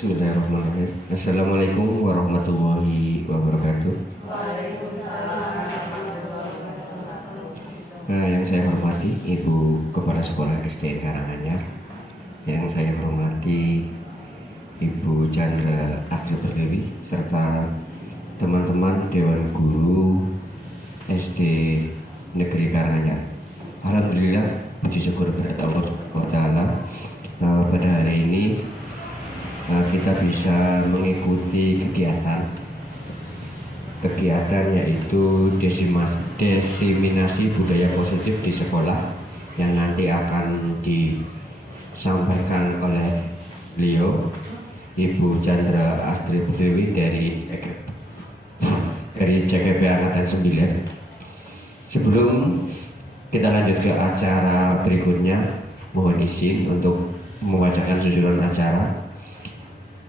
Bismillahirrahmanirrahim. Assalamualaikum warahmatullahi wabarakatuh. Yang saya hormati Ibu Kepala Sekolah SD Karanganyar, yang saya hormati Ibu Chandra Astri Pertiwi, serta teman-teman Dewan Guru SD Negeri Karanganyar. Alhamdulillah, puji syukur kepada Allah Ta'ala, pada hari ini kita bisa mengikuti kegiatan yaitu desiminasi budaya positif di sekolah yang nanti akan disampaikan oleh beliau Ibu Chandra Astri Pertiwi dari CKP Angkatan 9. Sebelum kita lanjut ke acara berikutnya, mohon izin untuk membacakan susunan acara.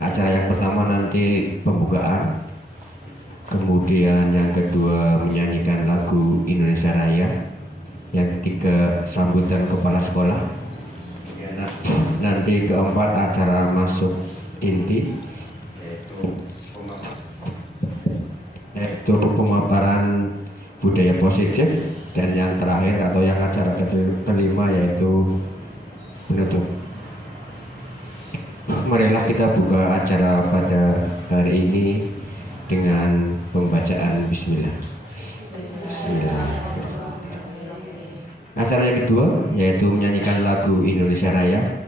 Acara yang pertama nanti pembukaan, kemudian yang kedua menyanyikan lagu Indonesia Raya, yang ketiga sambutan kepala sekolah, nanti keempat acara masuk inti yaitu pemaparan budaya positif, dan yang terakhir atau yang acara kelima yaitu penutup. Marilah kita buka acara pada hari ini dengan pembacaan Bismillah. Bismillah. Acara yang kedua yaitu menyanyikan lagu Indonesia Raya.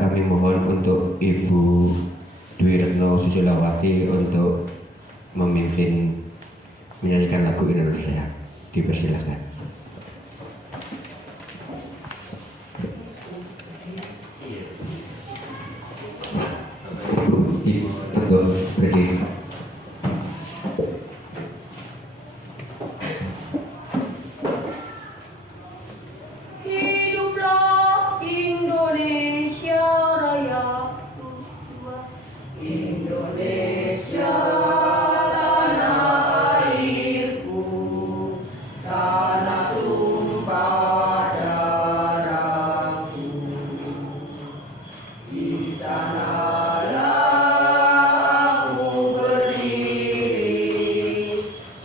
Kami mohon untuk Ibu Dwi Retno Susulawati untuk memimpin menyanyikan lagu Indonesia Raya. Dipersilakan. Untuk berdiri. Hiduplah Indonesia Raya, Indonesia tanah airku, tanah tumpah darahku. Di sanalah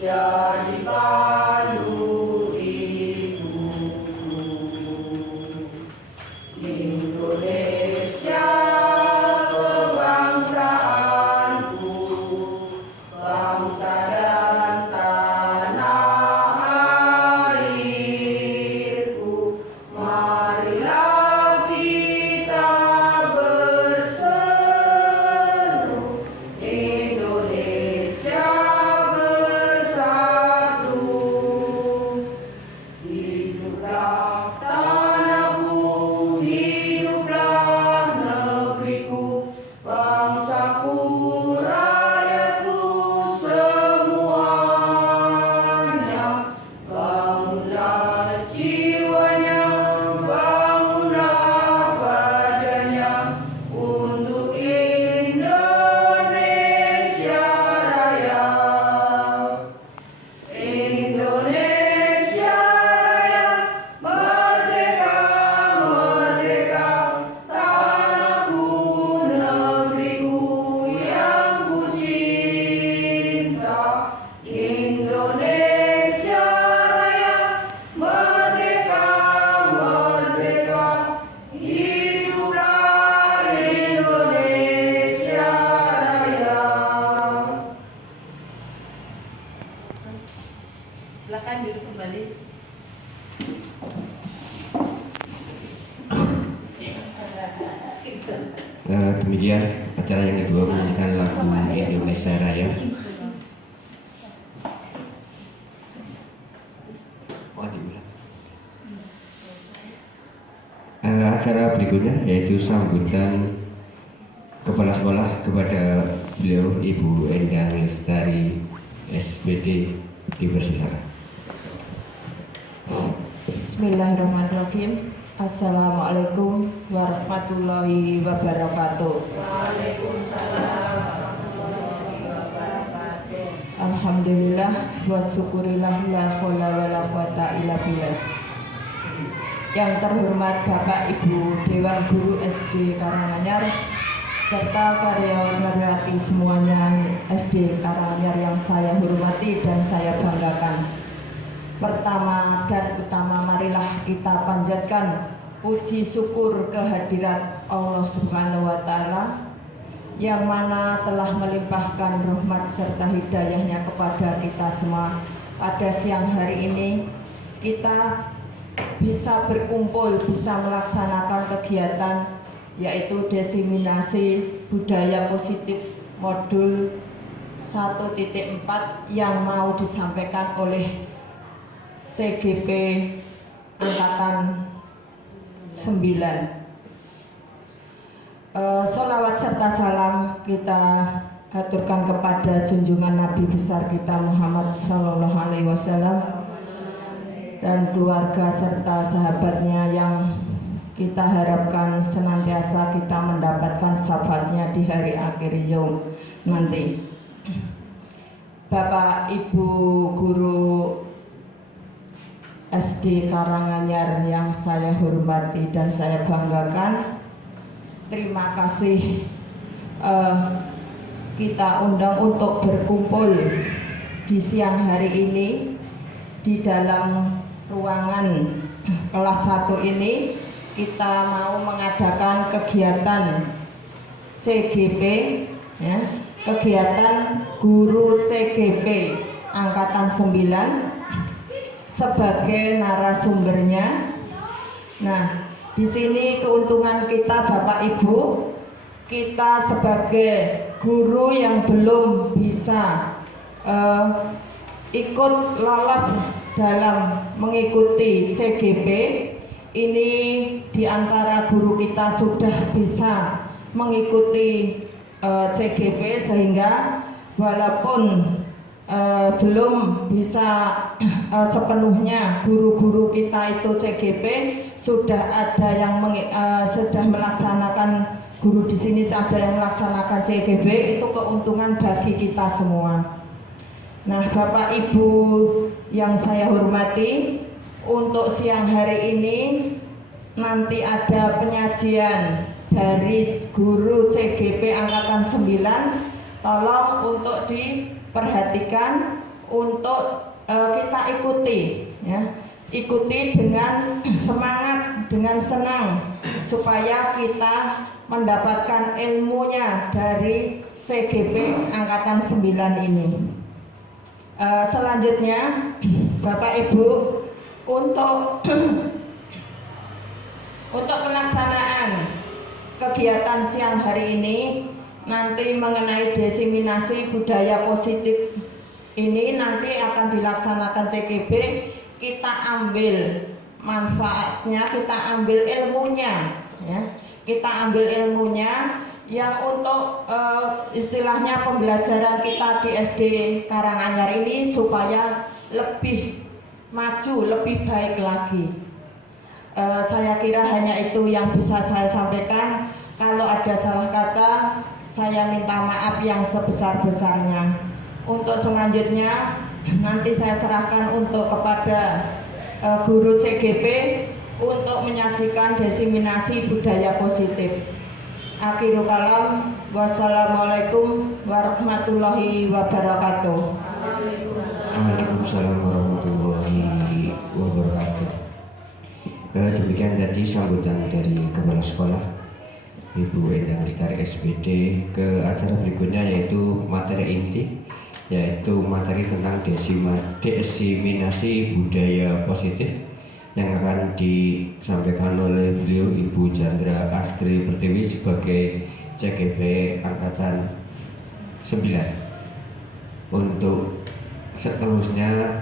jadi pandu hidupku. Indonesia kebangsaanku, bangsa dan tanah airku. Marilah kita berseru, Indonesia hiduplah tanahku, hiduplah negeriku, bangsaku, rakyatku semuanya. Bangunlah jiwanya, bangunlah badannya untuk Indonesia Raya. Indonesia Raya, merdeka, merdeka, tanahku, negeriku yang ku cinta. Indonesia Raya, merdeka, merdeka, hiduplah Indonesia Raya. Silakan duduk kembali. Demikian acara yang kedua menyanyikan lagu Indonesia Raya. Acara berikutnya yaitu sambutan kepala sekolah kepada beliau Ibu Endang Lestari SPD. Dipersilakan. Bismillahirrahmanirrahim. Assalamualaikum warahmatullahi wabarakatuh. Waalaikumsalam warahmatullahi wabarakatuh. Alhamdulillah wa syukurillah la haula wala quwata illa billah. Yang terhormat Bapak Ibu Dewan Guru SD Karanganyar, serta karyawan-karyawati semuanya SD Karanganyar yang saya hormati dan saya banggakan. Pertama dan utama, marilah kita panjatkan puji syukur kehadirat Allah Subhanahu wa Ta'ala yang mana telah melimpahkan rahmat serta hidayahnya kepada kita semua. Pada siang hari ini kita bisa berkumpul, bisa melaksanakan kegiatan yaitu diseminasi budaya positif modul 1.4 yang mau disampaikan oleh CGP Angkatan 9. Sholawat serta salam kita aturkan kepada junjungan Nabi besar kita Muhammad Sallallahu Alaihi Wasallam dan keluarga serta sahabatnya yang kita harapkan senantiasa kita mendapatkan syafaatnya di hari akhir yaum nanti. Bapak Ibu guru SD Karanganyar yang saya hormati dan saya banggakan, terima kasih kita undang untuk berkumpul di siang hari ini di dalam ruangan kelas 1 ini. Kita mau mengadakan kegiatan CGP, ya, kegiatan guru CGP Angkatan 9 sebagai narasumbernya. Nah, di sini keuntungan kita Bapak Ibu, kita sebagai guru yang belum bisa ikut lolos dalam mengikuti CGP ini, di antara guru kita sudah bisa mengikuti CGP sehingga walaupun belum bisa sepenuhnya guru-guru kita itu CGP, sudah ada yang sudah melaksanakan, guru di sini ada yang melaksanakan CGP, itu keuntungan bagi kita semua. Nah, Bapak Ibu yang saya hormati, untuk siang hari ini nanti ada penyajian dari guru CGP Angkatan 9. Tolong untuk diperhatikan, untuk kita ikuti, ya, ikuti dengan semangat, dengan senang, supaya kita mendapatkan ilmunya dari CGP Angkatan 9 ini. Selanjutnya Bapak Ibu, untuk pelaksanaan kegiatan siang hari ini nanti mengenai diseminasi budaya positif ini nanti akan dilaksanakan CGP. Kita ambil manfaatnya, kita ambil ilmunya, ya. Kita ambil ilmunya yang untuk istilahnya pembelajaran kita di SD Karanganyar ini supaya lebih maju, lebih baik lagi. Saya kira hanya itu yang bisa saya sampaikan. Kalau ada salah kata, saya minta maaf yang sebesar-besarnya. Untuk selanjutnya nanti saya serahkan untuk kepada guru CGP untuk menyajikan diseminasi budaya positif. Akhirul kalam, wassalamualaikum warahmatullahi wabarakatuh. Waalaikumsalam warahmatullahi wabarakatuh. Demikian tadi sambutan dari Kepala Sekolah Ibu Endang Lestari SPD ke acara berikutnya, yaitu materi inti, yaitu materi tentang diseminasi budaya positif yang akan disampaikan oleh beliau Ibu Chandra Astri Pertiwi sebagai CGP Angkatan 9. Untuk seterusnya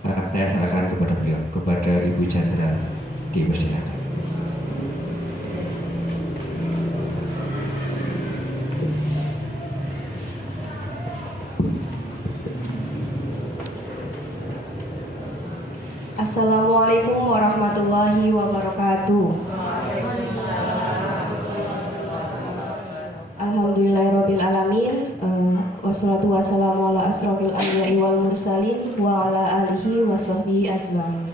saya serahkan kepada beliau, kepada Ibu Chandra, dipersilakan. Assalamualaikum warahmatullahi wabarakatuh. Alhamdulillahirabbil alamin. Wassalatu wassalamu ala asrofil anbiya'i wal mursalin wa ala alihi wa sahbihi ajma'in.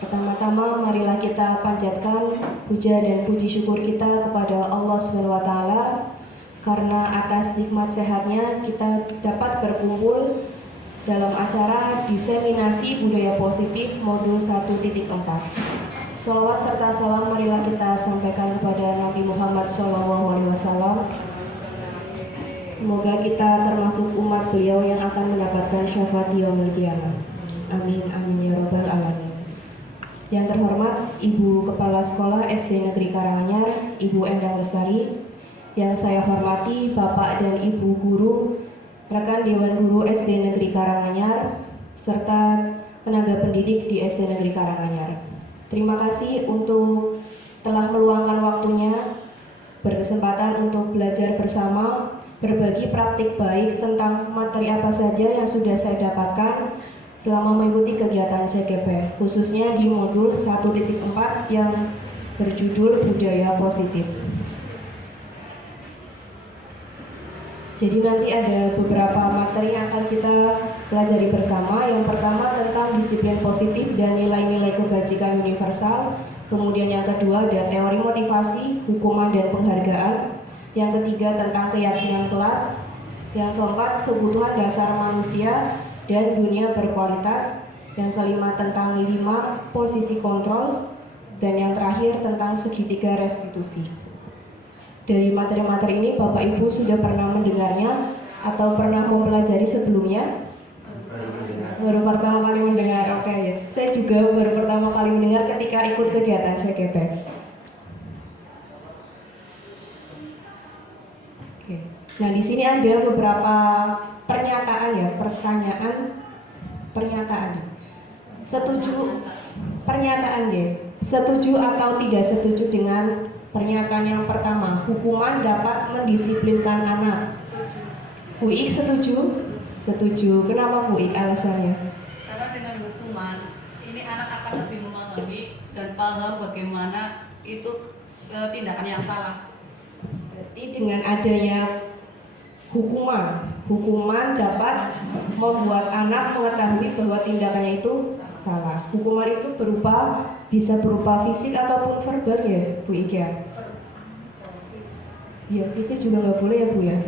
Pertama-tama marilah kita panjatkan puja dan puji syukur kita kepada Allah Subhanahu wa taala karena atas nikmat sehatnya kita dapat berkumpul dalam acara diseminasi budaya positif modul 1.4. Sholawat serta salam marilah kita sampaikan kepada Nabi Muhammad SAW. Semoga kita termasuk umat beliau yang akan mendapatkan syafaat di yaumil qiyamah. Amin amin ya rabbal alamin. Yang terhormat Ibu Kepala Sekolah SD Negeri Karanganyar, Ibu Endang Lestari. Yang saya hormati Bapak dan Ibu Guru, rekan Dewan Guru SD Negeri Karanganyar, serta tenaga pendidik di SD Negeri Karanganyar. Terima kasih untuk telah meluangkan waktunya, berkesempatan untuk belajar bersama, berbagi praktik baik tentang materi apa saja yang sudah saya dapatkan selama mengikuti kegiatan CGP, khususnya di modul 1.4 yang berjudul Budaya Positif. Jadi nanti ada beberapa materi yang akan kita pelajari bersama. Yang pertama tentang disiplin positif dan nilai-nilai kebajikan universal. Kemudian yang kedua ada teori motivasi, hukuman dan penghargaan. Yang ketiga tentang keyakinan kelas. Yang keempat kebutuhan dasar manusia dan dunia berkualitas. Yang kelima tentang 5 posisi kontrol. Dan yang terakhir tentang segitiga restitusi. Dari materi-materi ini Bapak Ibu sudah pernah mendengarnya atau pernah mempelajari sebelumnya? Baru pertama kali mendengar, oke ya. Saya juga baru pertama kali mendengar ketika ikut kegiatan CGP. Oke. Nah di sini ada beberapa pernyataan ya, pernyataan. Setuju pernyataan deh. Setuju atau tidak setuju dengan pernyataan yang pertama, hukuman dapat mendisiplinkan anak. Bu Ik setuju? Setuju. Kenapa Bu Ik alasannya? Karena dengan hukuman ini anak akan lebih memahami dan paham bagaimana itu tindakan yang salah. Berarti dengan adanya hukuman dapat membuat anak mengetahui bahwa tindakannya itu salah. Hukuman itu bisa berupa fisik ataupun verbal ya Bu Ik ya? Iya, fisik juga nggak boleh ya Bu ya?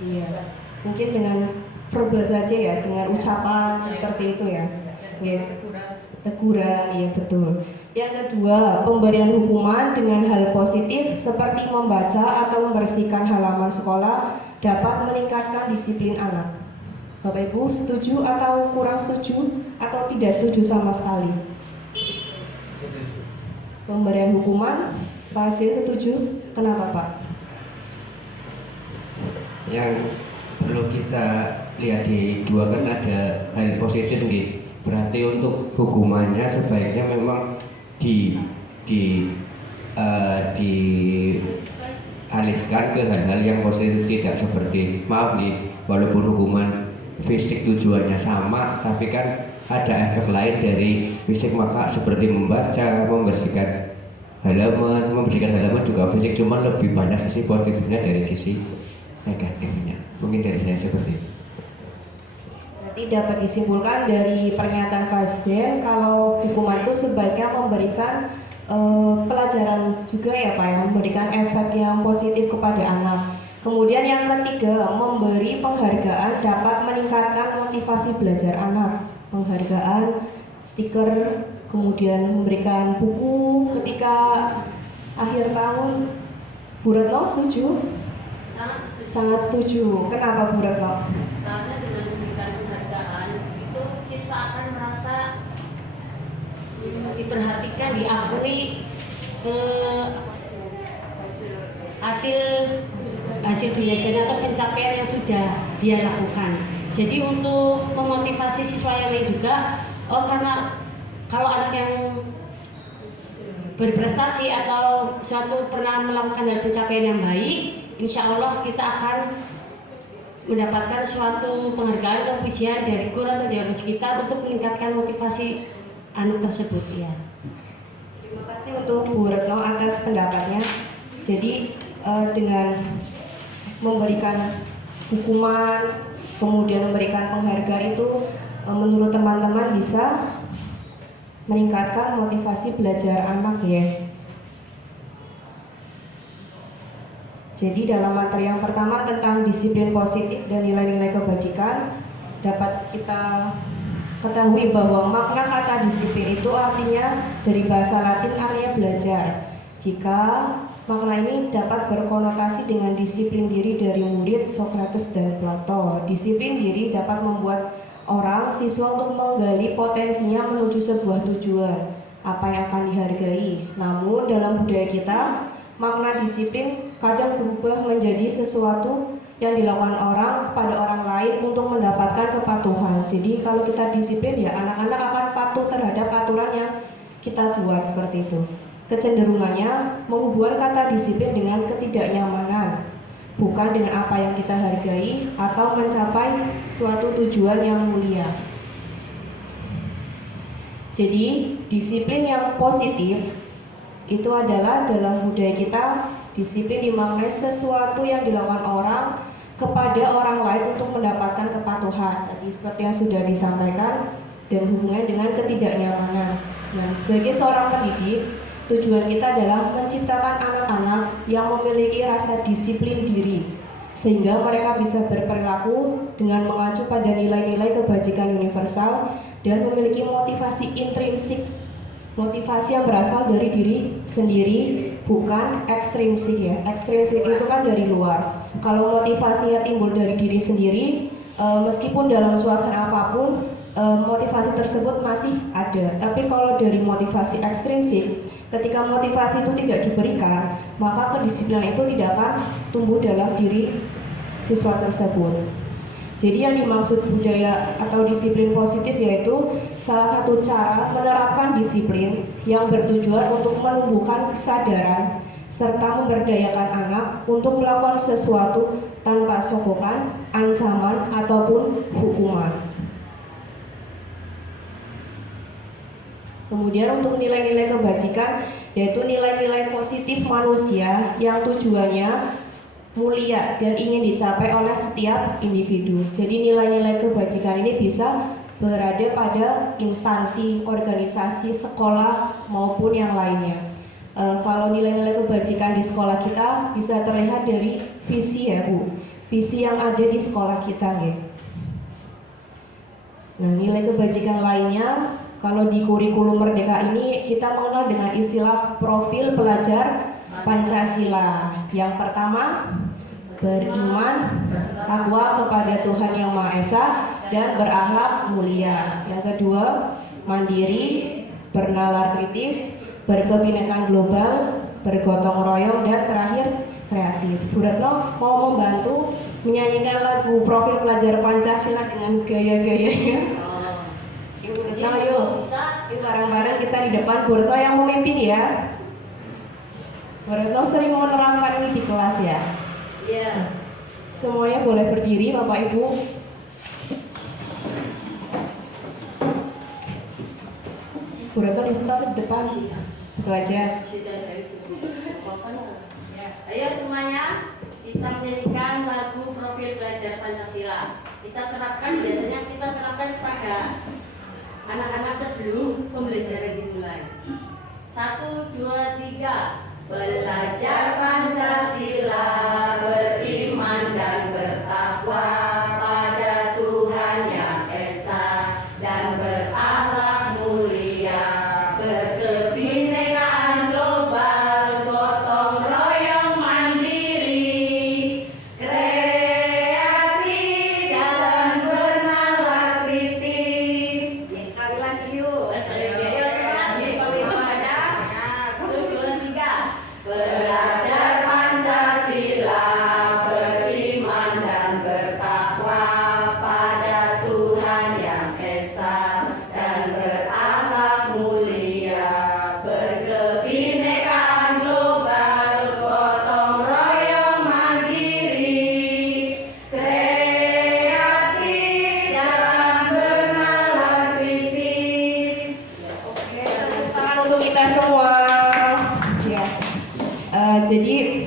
Iya, mungkin dengan verbal saja ya, dengan ucapan seperti itu ya. Teguran, iya betul. Yang kedua, pemberian hukuman dengan hal positif seperti membaca atau membersihkan halaman sekolah dapat meningkatkan disiplin anak. Bapak Ibu setuju atau kurang setuju atau tidak setuju sama sekali? Pemberian hukuman, Pak Hasil setuju? Kenapa Pak? Yang perlu kita lihat di dua kan ada hal positif nih. Berarti untuk hukumannya sebaiknya memang dialihkan ke hal-hal yang positif, tidak seperti maaf nih, walaupun hukuman fisik tujuannya sama, tapi kan ada efek lain dari fisik, maka seperti membaca, membersihkan halaman juga fisik, cuma lebih banyak sisi positifnya dari sisi negatifnya. Mungkin dari saya seperti itu. Berarti dapat disimpulkan dari pernyataan pasien kalau hukuman itu sebaiknya memberikan pelajaran juga ya Pak, yang memberikan efek yang positif kepada anak. Kemudian yang ketiga, memberi penghargaan dapat meningkatkan motivasi belajar anak. Penghargaan, stiker, kemudian memberikan buku ketika akhir tahun. Bu Retno setuju? Sangat setuju. Kenapa Bu Retno? Karena dengan memberikan penghargaan itu siswa akan merasa diperhatikan, diakui ke hasil belajarnya atau pencapaian yang sudah dia lakukan. Jadi untuk memotivasi siswa yang lain juga, karena kalau anak yang berprestasi atau suatu pernah melakukan hal pencapaian yang baik, insya Allah kita akan mendapatkan suatu penghargaan atau pujian dari guru atau dari sekitar untuk meningkatkan motivasi anak tersebut ya. Terima kasih untuk Bu Retno atas pendapatnya. Jadi dengan memberikan hukuman, kemudian memberikan penghargaan itu menurut teman-teman bisa meningkatkan motivasi belajar anak ya. Jadi dalam materi yang pertama tentang disiplin positif dan nilai-nilai kebajikan, dapat kita ketahui bahwa makna kata disiplin itu artinya dari bahasa Latin artinya belajar. Jika makna ini dapat berkonotasi dengan disiplin diri dari murid Socrates dan Plato. Disiplin diri dapat membuat orang siswa untuk menggali potensinya menuju sebuah tujuan, apa yang akan dihargai. Namun dalam budaya kita, makna disiplin kadang berubah menjadi sesuatu yang dilakukan orang kepada orang lain untuk mendapatkan kepatuhan. Jadi kalau kita disiplin ya anak-anak akan patuh terhadap aturan yang kita buat seperti itu. Kecenderungannya menghubungkan kata disiplin dengan ketidaknyamanan, bukan dengan apa yang kita hargai atau mencapai suatu tujuan yang mulia. Jadi disiplin yang positif itu adalah dalam budaya kita, disiplin dimaknai sesuatu yang dilakukan orang kepada orang lain untuk mendapatkan kepatuhan. Tadi seperti yang sudah disampaikan, dan hubungannya dengan ketidaknyamanan. Nah, sebagai seorang pendidik, tujuan kita adalah menciptakan anak-anak yang memiliki rasa disiplin diri, sehingga mereka bisa berperilaku dengan mengacu pada nilai-nilai kebajikan universal dan memiliki motivasi intrinsik, motivasi yang berasal dari diri sendiri, bukan ekstrinsik ya. Ekstrinsik itu kan dari luar. Kalau motivasinya timbul dari diri sendiri, meskipun dalam suasana apapun, motivasi tersebut masih ada. Tapi kalau dari motivasi ekstrinsik, ketika motivasi itu tidak diberikan, maka kedisiplinan itu tidak akan tumbuh dalam diri siswa tersebut. Jadi yang dimaksud budaya atau disiplin positif yaitu salah satu cara menerapkan disiplin yang bertujuan untuk menumbuhkan kesadaran serta memberdayakan anak untuk melakukan sesuatu tanpa sokongan, ancaman, ataupun hukuman. Kemudian untuk nilai-nilai kebajikan yaitu nilai-nilai positif manusia yang tujuannya mulia dan ingin dicapai oleh setiap individu. Jadi nilai-nilai kebajikan ini bisa berada pada instansi, organisasi, sekolah maupun yang lainnya. Kalau nilai-nilai kebajikan di sekolah kita bisa terlihat dari visi ya Bu, visi yang ada di sekolah kita ya. Nah, nilai kebajikan lainnya kalau di kurikulum Merdeka ini kita mengenal dengan istilah profil pelajar Pancasila. Yang pertama, beriman, takwa kepada Tuhan Yang Maha Esa dan berakhlak mulia. Yang kedua, mandiri, bernalar kritis, berkebinekaan global, bergotong royong, dan terakhir kreatif. Bu Retno mau membantu menyanyikan lagu profil pelajar Pancasila dengan gaya-gayanya. Ibu Retno, ayo, yuk bareng-bareng kita di depan. Bu Retno yang memimpin ya. Bu Retno sering menerapkan ini di kelas ya. Iya. Semuanya boleh berdiri Bapak Ibu. Bu Retno di stop di depan. Situ aja. Ayo semuanya, kita menyanyikan lagu profil pelajar Pancasila. Kita terapkan, biasanya kita terapkan pada anak-anak sebelum pembelajaran dimulai. 1, 2, 3. Belajar Pancasila, beriman dan bertakwa pada Tuhan Yang Esa dan berakhlak mulia, berkebinekaan global, gotong royong mandiri, kreatif dan bernalar kritis. Sekali lagi yuk. Ayo semangat di ada. 1, 2, 3. Belajar Pancasila, beriman dan bertakwa pada Tuhan Yang Esa dan berakhlak mulia, berkebinekaan global, gotong royong mandiri, kreatif dan bernalar kritis. Oke, tepuk tangan untuk kita semua. Ya. Jadi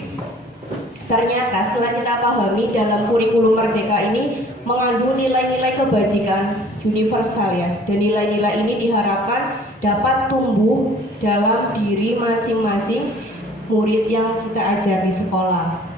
ternyata setelah kita pahami dalam kurikulum Merdeka ini mengandung nilai-nilai kebajikan universal ya, dan nilai-nilai ini diharapkan dapat tumbuh dalam diri masing-masing murid yang kita ajar di sekolah.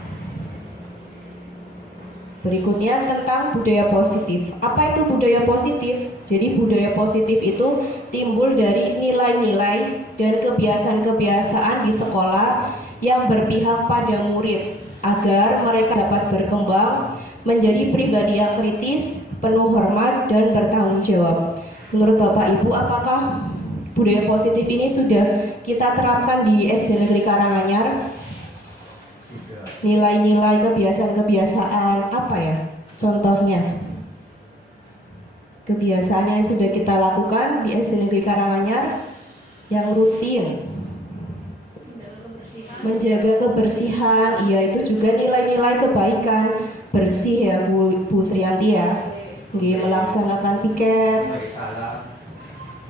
Berikutnya tentang budaya positif. Apa itu budaya positif? Jadi budaya positif itu timbul dari nilai-nilai dan kebiasaan-kebiasaan di sekolah yang berpihak pada murid agar mereka dapat berkembang menjadi pribadi yang kritis, penuh hormat dan bertanggung jawab. Menurut Bapak Ibu, apakah budaya positif ini sudah kita terapkan di SD Negeri Karanganyar? Nilai-nilai kebiasaan-kebiasaan apa ya? Contohnya kebiasaan yang sudah kita lakukan di SD Negeri Karanganyar yang rutin, menjaga kebersihan, iya itu juga nilai-nilai kebaikan, bersih ya Bu Srianti ya. Melaksanakan piket,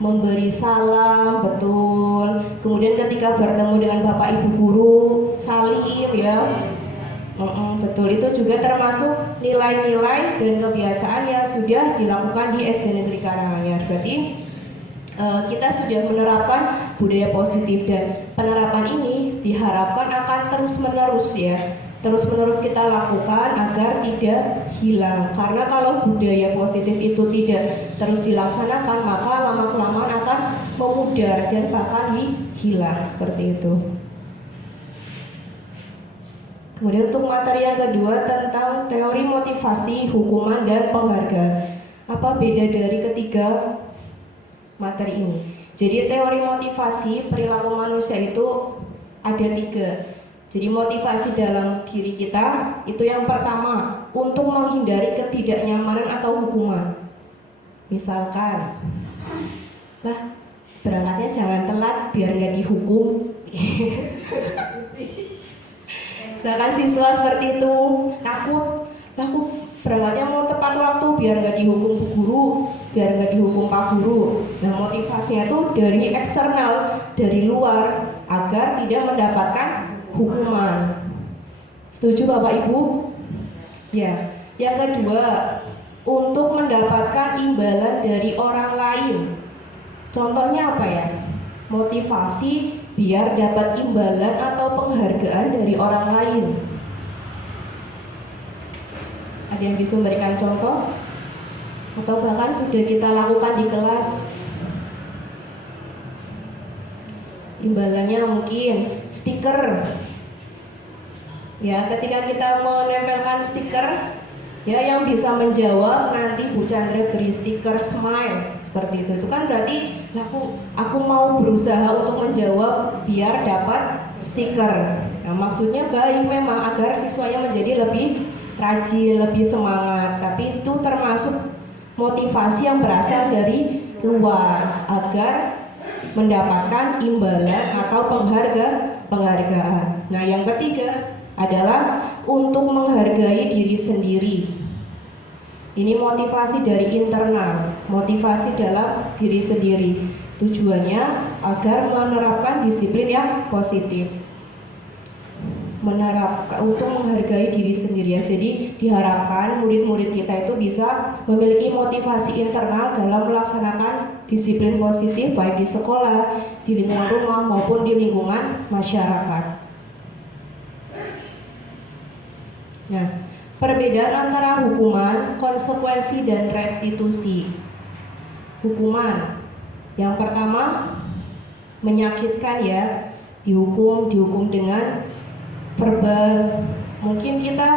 memberi salam, betul. Kemudian ketika bertemu dengan Bapak Ibu guru, salim ya. Betul, itu juga termasuk nilai-nilai dan kebiasaan yang sudah dilakukan di SD Negeri Karanganyar. Berarti kita sudah menerapkan budaya positif dan penerapan ini diharapkan akan terus-menerus ya. Terus-menerus kita lakukan agar tidak hilang. Karena kalau budaya positif itu tidak terus dilaksanakan, maka lama-kelamaan akan memudar dan bahkan hilang seperti itu. Kemudian untuk materi yang kedua tentang teori motivasi, hukuman, dan penghargaan. Apa beda dari ketiga materi ini? Jadi teori motivasi perilaku manusia itu ada 3. Jadi motivasi dalam diri kita itu yang pertama untuk menghindari ketidaknyamanan atau hukuman. Misalkan, lah berangkatnya jangan telat biar nggak dihukum. Misalkan siswa seperti itu takut, aku berangkatnya mau tepat waktu biar nggak dihukum bu guru, biar nggak dihukum pak guru. Nah motivasinya itu dari eksternal, dari luar agar tidak mendapatkan hukuman. Setuju Bapak Ibu? Ya. Yang kedua, untuk mendapatkan imbalan dari orang lain. Contohnya apa ya? Motivasi biar dapat imbalan atau penghargaan dari orang lain. Ada yang bisa memberikan contoh? Atau bahkan sudah kita lakukan di kelas? Imbalannya mungkin stiker. Ya, ketika kita menempelkan stiker, ya yang bisa menjawab nanti Bu Chandra beri stiker smile seperti itu kan berarti aku mau berusaha untuk menjawab biar dapat stiker. Nah, maksudnya baik memang agar siswanya menjadi lebih rajin, lebih semangat, tapi itu termasuk motivasi yang berasal dari luar agar mendapatkan imbalan atau penghargaan. Nah, yang ketiga adalah untuk menghargai diri sendiri. Ini motivasi dari internal, motivasi dalam diri sendiri. Tujuannya agar menerapkan disiplin yang positif. Menerapkan untuk menghargai diri sendiri ya. Jadi diharapkan murid-murid kita itu bisa memiliki motivasi internal dalam melaksanakan disiplin positif baik di sekolah, di lingkungan rumah maupun di lingkungan masyarakat. Nah, perbedaan antara hukuman, konsekuensi, dan restitusi. Hukuman yang pertama menyakitkan ya, dihukum dengan verbal. Mungkin kita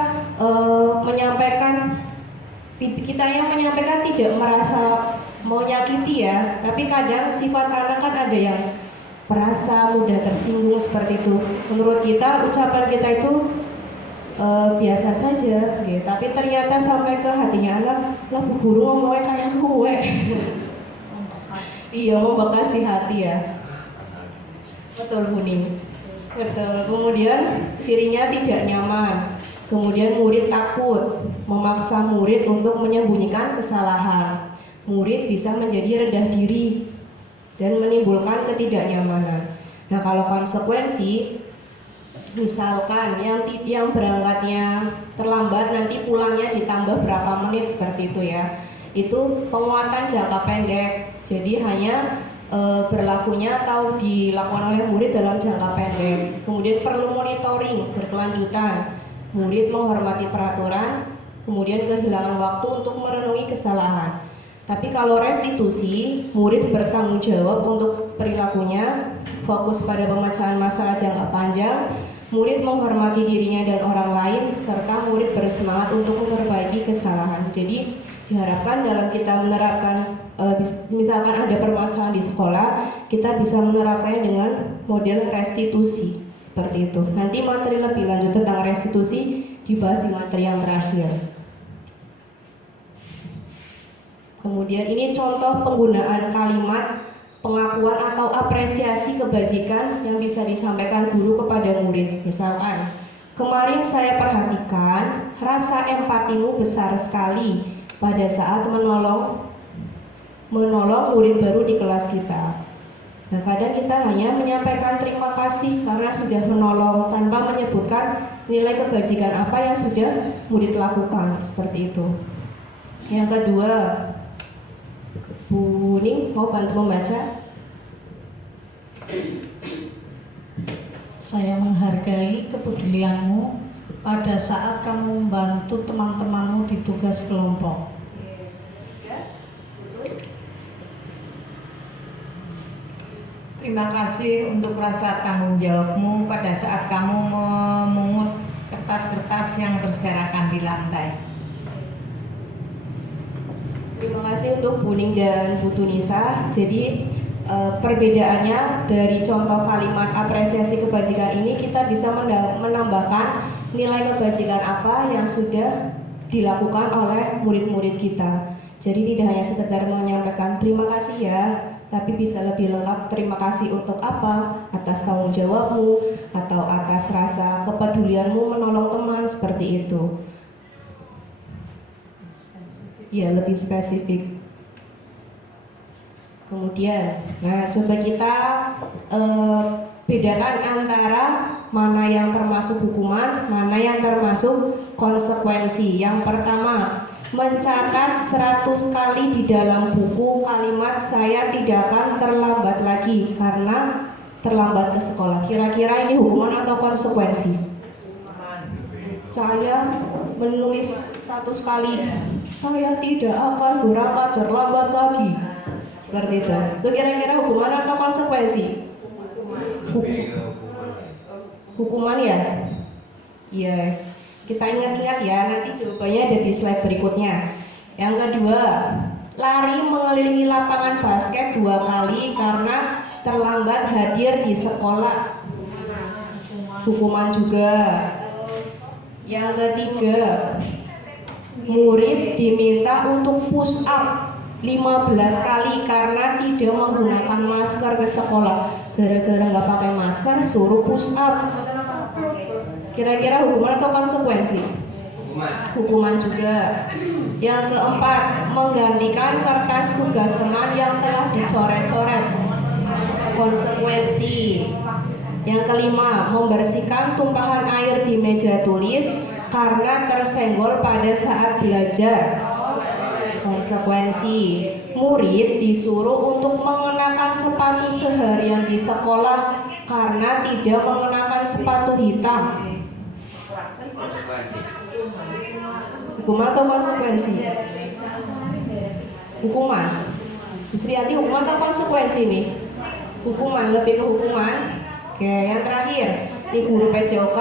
menyampaikan tidak merasa mau nyakiti ya, tapi kadang sifat anak kan ada yang merasa mudah tersinggung seperti itu. Menurut kita ucapan kita itu biasa saja, gitu. Tapi ternyata sampai ke hatinya anak, lah bu guru ngomongnya kayak gue. Iya, membekas di hati ya. Betul Buning. Betul. Kemudian cirinya tidak nyaman. Kemudian murid takut, memaksa murid untuk menyembunyikan kesalahan. Murid bisa menjadi rendah diri dan menimbulkan ketidaknyamanan. Nah, kalau konsekuensi, misalkan yang berangkatnya terlambat nanti pulangnya ditambah berapa menit seperti itu ya. Itu penguatan jangka pendek. Jadi hanya berlakunya atau dilakukan oleh murid dalam jangka pendek. Kemudian perlu monitoring berkelanjutan. Murid menghormati peraturan, kemudian kehilangan waktu untuk merenungi kesalahan. Tapi kalau restitusi, murid bertanggung jawab untuk perilakunya, fokus pada pemecahan masalah jangka panjang, murid menghormati dirinya dan orang lain, serta murid bersemangat untuk memperbaiki kesalahan. Jadi diharapkan dalam kita menerapkan, misalkan ada permasalahan di sekolah, kita bisa menerapkannya dengan model restitusi seperti itu. Nanti materi lebih lanjut tentang restitusi dibahas di materi yang terakhir. Kemudian ini contoh penggunaan kalimat pengakuan atau apresiasi kebajikan yang bisa disampaikan guru kepada murid. Misalkan, kemarin saya perhatikan rasa empatimu besar sekali pada saat menolong murid baru di kelas kita. Nah, kadang kita hanya menyampaikan terima kasih karena sudah menolong tanpa menyebutkan nilai kebajikan apa yang sudah murid lakukan, seperti itu. Yang kedua, Bu Ning mau bantu membaca? Saya menghargai kepedulianmu pada saat kamu membantu teman-temanmu di tugas kelompok. Terima kasih untuk rasa tanggung jawabmu pada saat kamu memungut kertas-kertas yang berserakan di lantai. Terima kasih untuk Bu Ning dan Bu Tunisa. Jadi perbedaannya dari contoh kalimat apresiasi kebajikan ini, kita bisa menambahkan nilai kebajikan apa yang sudah dilakukan oleh murid-murid kita. Jadi tidak hanya sekedar menyampaikan terima kasih ya, tapi bisa lebih lengkap terima kasih untuk apa, atas tanggung jawabmu atau atas rasa kepedulianmu menolong teman, seperti itu. Ya, lebih spesifik. Kemudian, nah coba kita bedakan antara mana yang termasuk hukuman, mana yang termasuk konsekuensi. Yang pertama, mencatat 100 kali di dalam buku kalimat saya tidak akan terlambat lagi karena terlambat ke sekolah. Kira-kira ini hukuman atau konsekuensi? Saya menulis 100 kali saya tidak akan berangkat terlambat lagi, seperti itu. Itu kira-kira hukuman atau konsekuensi? Hukuman ya? Iya. Kita ingat-ingat ya, nanti jawabannya ada di slide berikutnya. Yang kedua, lari mengelilingi lapangan basket 2 kali karena terlambat hadir di sekolah. Hukuman juga. Yang ketiga, murid diminta untuk push up 15 kali karena tidak menggunakan masker ke sekolah. Gara-gara nggak pakai masker, suruh push up. Kira-kira hukuman atau konsekuensi? Hukuman juga. Yang keempat, menggantikan kertas tugas teman yang telah dicoret-coret. Konsekuensi. Yang kelima, membersihkan tumpahan air di meja tulis karena tersenggol pada saat belajar. Konsekuensi, murid disuruh untuk mengenakan sepatu seharian di sekolah karena tidak mengenakan sepatu hitam. Hukuman atau konsekuensi? Hukuman. Bu Sriyanti, hukuman atau konsekuensi ini? Hukuman, lebih ke hukuman. Oke, yang terakhir, ini guru PJOK.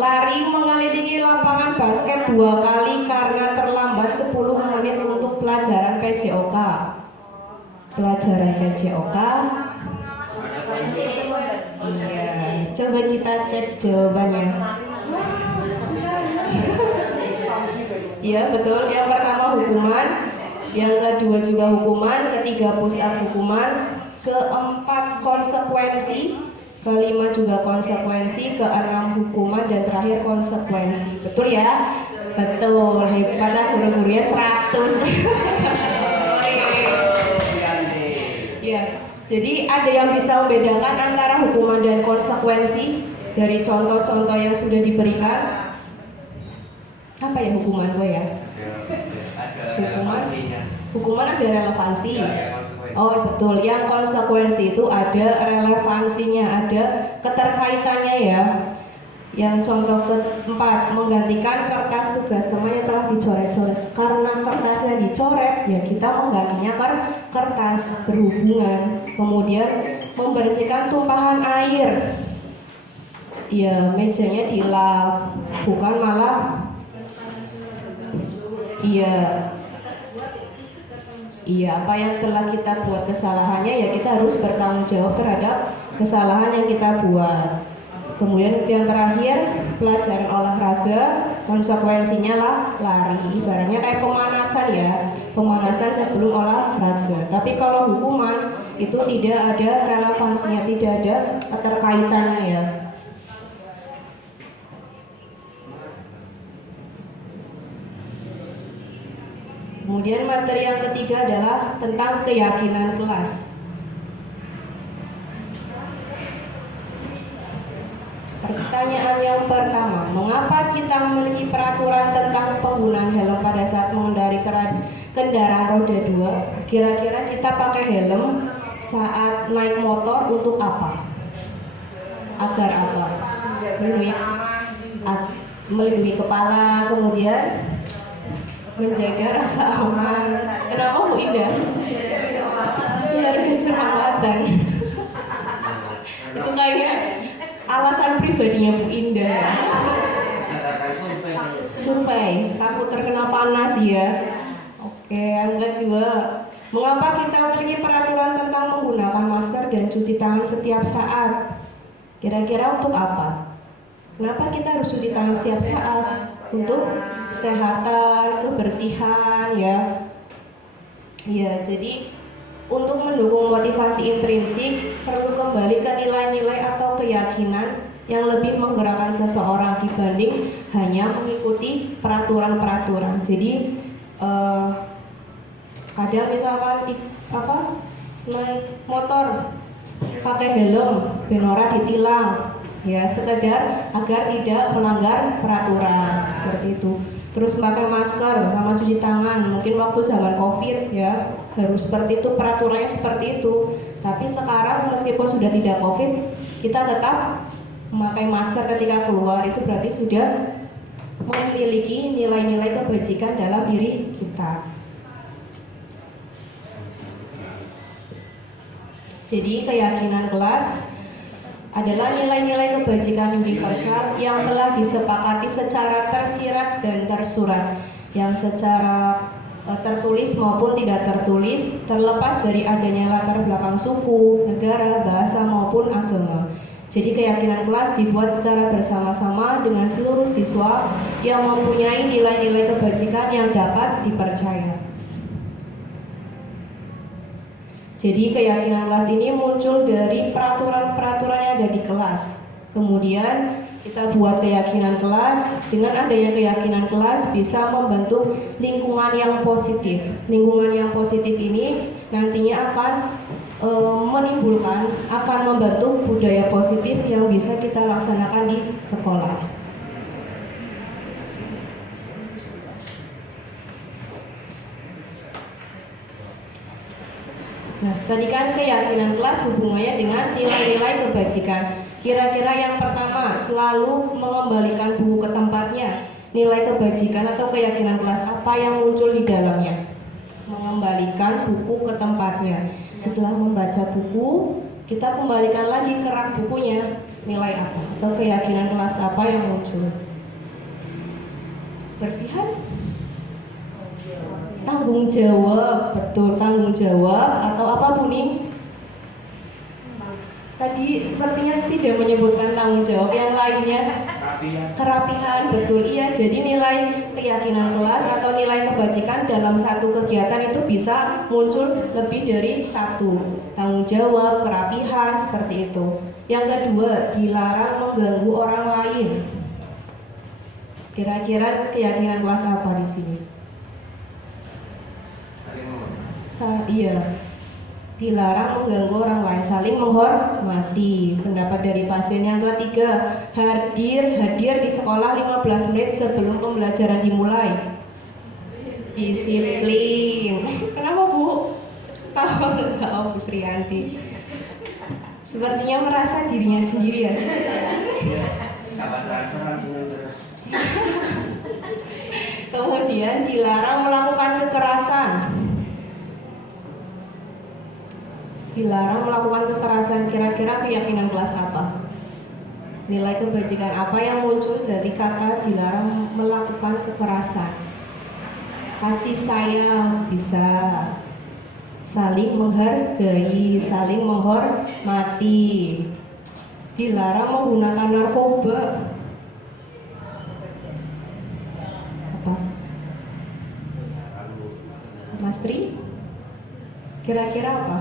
Lari mengelilingi lapangan basket 2 kali karena terlambat 10 menit untuk pelajaran PJOK. Pelajaran PJOK. Iya, coba kita cek jawabannya. Iya betul, yang pertama hukuman, yang kedua juga hukuman, ketiga push up hukuman, keempat konsekuensi, kelima juga konsekuensi, keenam hukuman, dan terakhir konsekuensi. Betul ya? Betul, hebat guru-gurunya 100. Ya, jadi ada yang bisa membedakan antara hukuman dan konsekuensi dari contoh-contoh yang sudah diberikan. Apa ya hukuman gue ya? Hukuman ada relevansi. Oh betul, yang konsekuensi itu ada relevansinya, ada keterkaitannya ya. Yang contoh keempat, menggantikan kertas tugas teman yang telah dicoret-coret. Karena kertasnya dicoret, ya kita menggantinya kertas berhubungan. Kemudian membersihkan tumpahan air. Ya, mejanya dilap, bukan malah Iya, apa yang telah kita buat kesalahannya ya kita harus bertanggung jawab terhadap kesalahan yang kita buat. Kemudian yang terakhir, pelajaran olahraga, konsekuensinya lah lari. Ibaratnya kayak pemanasan ya, pemanasan sebelum olahraga. Tapi kalau hukuman itu tidak ada relevansinya, tidak ada keterkaitannya ya. Kemudian materi yang ketiga adalah tentang keyakinan kelas. Pertanyaan yang pertama, mengapa kita memiliki peraturan tentang penggunaan helm pada saat mengendarai kendaraan roda 2? Kira-kira kita pakai helm saat naik motor untuk apa? Agar apa? Melindungi kepala, kemudian menjaga rasa aman. Kenapa Bu Indah? Biar keselamatan. Itu kayaknya alasan pribadinya Bu Indah. Survei, takut terkena panas ya. Oke, yang kedua, mengapa kita memiliki peraturan tentang menggunakan masker dan cuci tangan setiap saat? Kira-kira untuk apa? Kenapa kita harus cuci tangan setiap saat? Untuk kesehatan, kebersihan ya. Ya, jadi untuk mendukung motivasi intrinsik perlu kembali ke nilai-nilai atau keyakinan yang lebih menggerakkan seseorang dibanding hanya mengikuti peraturan-peraturan. Jadi ada misalkan naik motor pakai helm, benora ditilang, ya sekedar agar tidak melanggar peraturan seperti itu. Terus pakai masker sama cuci tangan, mungkin waktu zaman COVID ya harus seperti itu, peraturannya seperti itu. Tapi sekarang meskipun sudah tidak COVID, kita tetap memakai masker ketika keluar. Itu berarti sudah memiliki nilai-nilai kebajikan dalam diri kita. Jadi keyakinan kelas adalah nilai-nilai kebajikan universal yang telah disepakati secara tersirat dan tersurat, yang secara tertulis maupun tidak tertulis, terlepas dari adanya latar belakang suku, negara, bahasa maupun agama. Jadi keyakinan kelas dibuat secara bersama-sama dengan seluruh siswa yang mempunyai nilai-nilai kebajikan yang dapat dipercaya. Jadi keyakinan kelas ini muncul dari peraturan-peraturan yang ada di kelas. Kemudian kita buat keyakinan kelas. Dengan adanya keyakinan kelas bisa membentuk lingkungan yang positif. Lingkungan yang positif ini nantinya akan akan membentuk budaya positif yang bisa kita laksanakan di sekolah. Nah, tadi kan keyakinan kelas hubungannya dengan nilai-nilai kebajikan. Kira-kira yang pertama, selalu mengembalikan buku ke tempatnya. Nilai kebajikan atau keyakinan kelas apa yang muncul di dalamnya? Mengembalikan buku ke tempatnya. Setelah membaca buku, kita kembalikan lagi ke rak bukunya. Nilai apa? Atau keyakinan kelas apa yang muncul? Bersihan? Tanggung jawab, betul, tanggung jawab. Atau apa Bu Ning? Tadi sepertinya tidak menyebutkan tanggung jawab, yang lainnya kerapihan, betul, iya. Jadi nilai keyakinan kelas atau nilai kebajikan dalam satu kegiatan itu bisa muncul lebih dari satu. Tanggung jawab, kerapihan, seperti itu. Yang kedua, dilarang mengganggu orang lain. Kira-kira keyakinan kelas apa di sini? Iya, dilarang mengganggu orang lain, saling menghormati. Pendapat dari pasien yang ketiga, hadir di sekolah 15 menit sebelum pembelajaran dimulai. Disiplin. Kenapa Bu? Tahu Bu Srianti. Sepertinya merasa dirinya sendiri ya. Kemudian dilarang melakukan kekerasan. Dilarang melakukan kekerasan, kira-kira keyakinan kelas apa? Nilai kebajikan apa yang muncul dari kata dilarang melakukan kekerasan? Kasih sayang bisa, saling menghargai, saling menghormati. Dilarang menggunakan narkoba. Apa? Mas Tri? Kira-kira apa?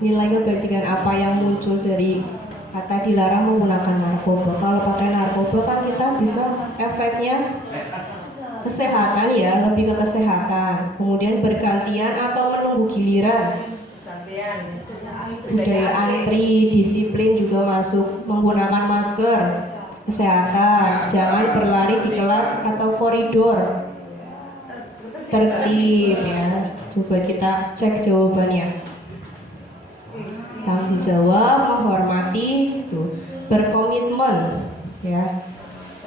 Nilai kebajikan apa yang muncul dari kata dilarang menggunakan narkoba? Kalau pakai narkoba kan kita bisa efeknya kesehatan ya, lebih ke kesehatan. Kemudian bergantian atau menunggu giliran. Budaya antri, disiplin juga masuk. Menggunakan masker, kesehatan, jangan berlari di kelas atau koridor. Tertib ya. Coba kita cek jawabannya. Tanggung jawab, menghormati, berkomitmen ya.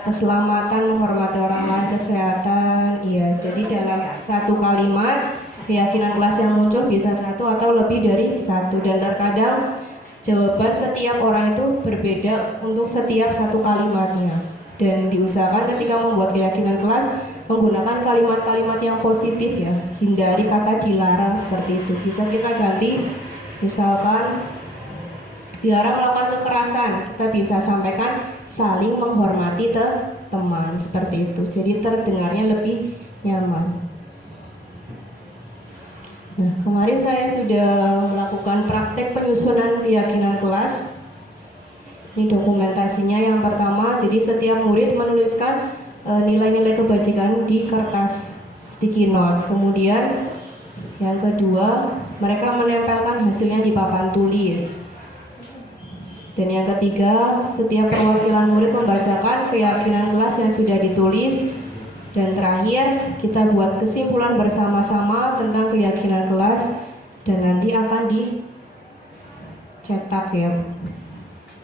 Keselamatan, menghormati orang lain, kesehatan, iya. Jadi dalam satu kalimat keyakinan kelas yang muncul bisa satu atau lebih dari satu, dan terkadang jawaban setiap orang itu berbeda untuk setiap satu kalimatnya. Dan diusahakan ketika membuat keyakinan kelas menggunakan kalimat-kalimat yang positif ya. Hindari kata dilarang seperti itu. Bisa kita ganti, misalkan dilarang melakukan kekerasan, kita bisa sampaikan saling menghormati teman, seperti itu. Jadi terdengarnya lebih nyaman. Nah, kemarin saya sudah melakukan praktek penyusunan keyakinan kelas. Ini dokumentasinya. Yang pertama, jadi setiap murid menuliskan nilai-nilai kebajikan di kertas sticky note. Kemudian yang kedua, mereka menempelkan hasilnya di papan tulis. Dan yang ketiga, setiap perwakilan murid membacakan keyakinan kelas yang sudah ditulis. Dan terakhir, kita buat kesimpulan bersama-sama tentang keyakinan kelas dan nanti akan dicetak ya.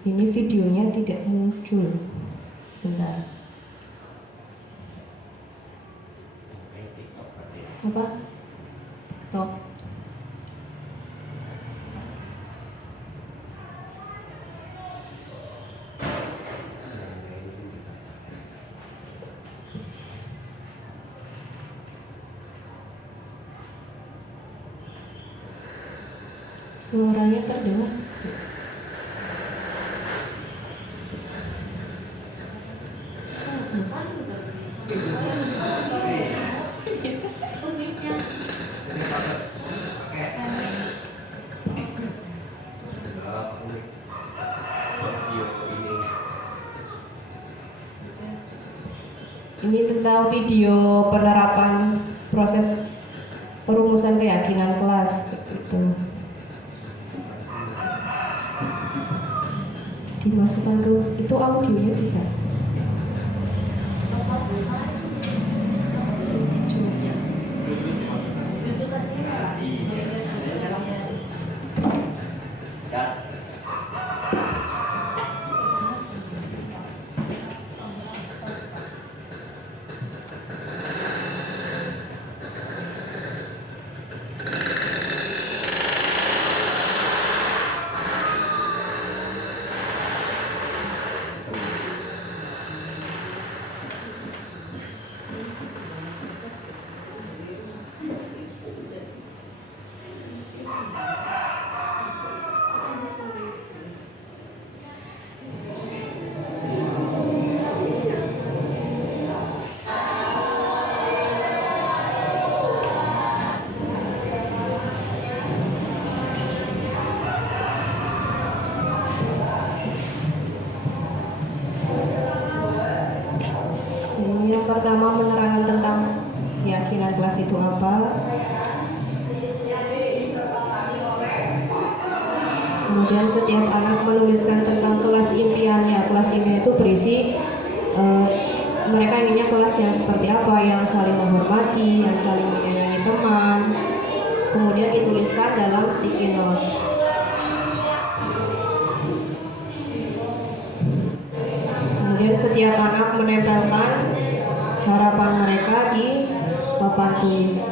Ini videonya tidak muncul. Bentar. Apa? Stop. Suaranya terdengar. Ini tentang video penerapan proses perumusan keyakinan kelas gitu. Dimasukkan ke itu audionya bisa. Pertama, menerangkan tentang keyakinan kelas itu apa. Kemudian setiap anak menuliskan tentang kelas impiannya. Kelas impian itu berisi mereka inginnya kelas yang seperti apa, yang saling menghormati, yang saling menyayangi teman. Kemudian dituliskan dalam sticky note. Kemudian setiap anak menempelkan harapan mereka di papan tulis.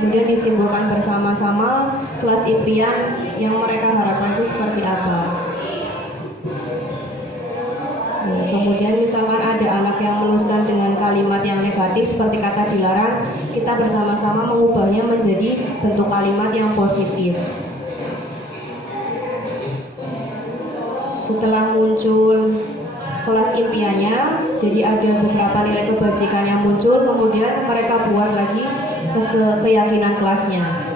Kemudian disimpulkan bersama-sama kelas impian yang mereka harapkan itu seperti apa. Nah, kemudian misalkan ada anak yang menuliskan dengan kalimat yang negatif seperti kata dilarang, kita bersama-sama mengubahnya menjadi bentuk kalimat yang positif. Setelah muncul kelas impiannya, jadi ada beberapa nilai kebajikan yang muncul, kemudian mereka buat lagi keyakinan kelasnya.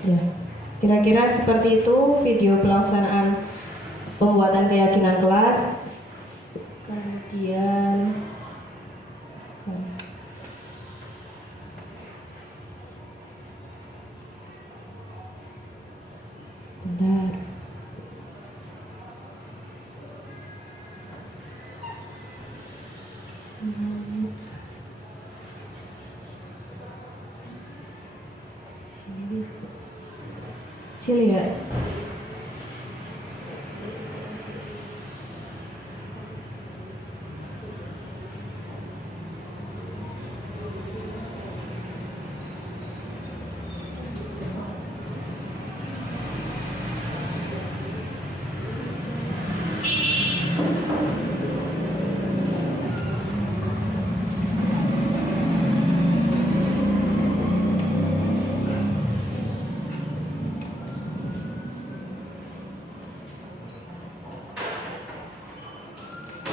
Ya, kira-kira seperti itu video pelaksanaan pembuatan keyakinan kelas. Kemudian sebentar. Ini bisa kecil ya.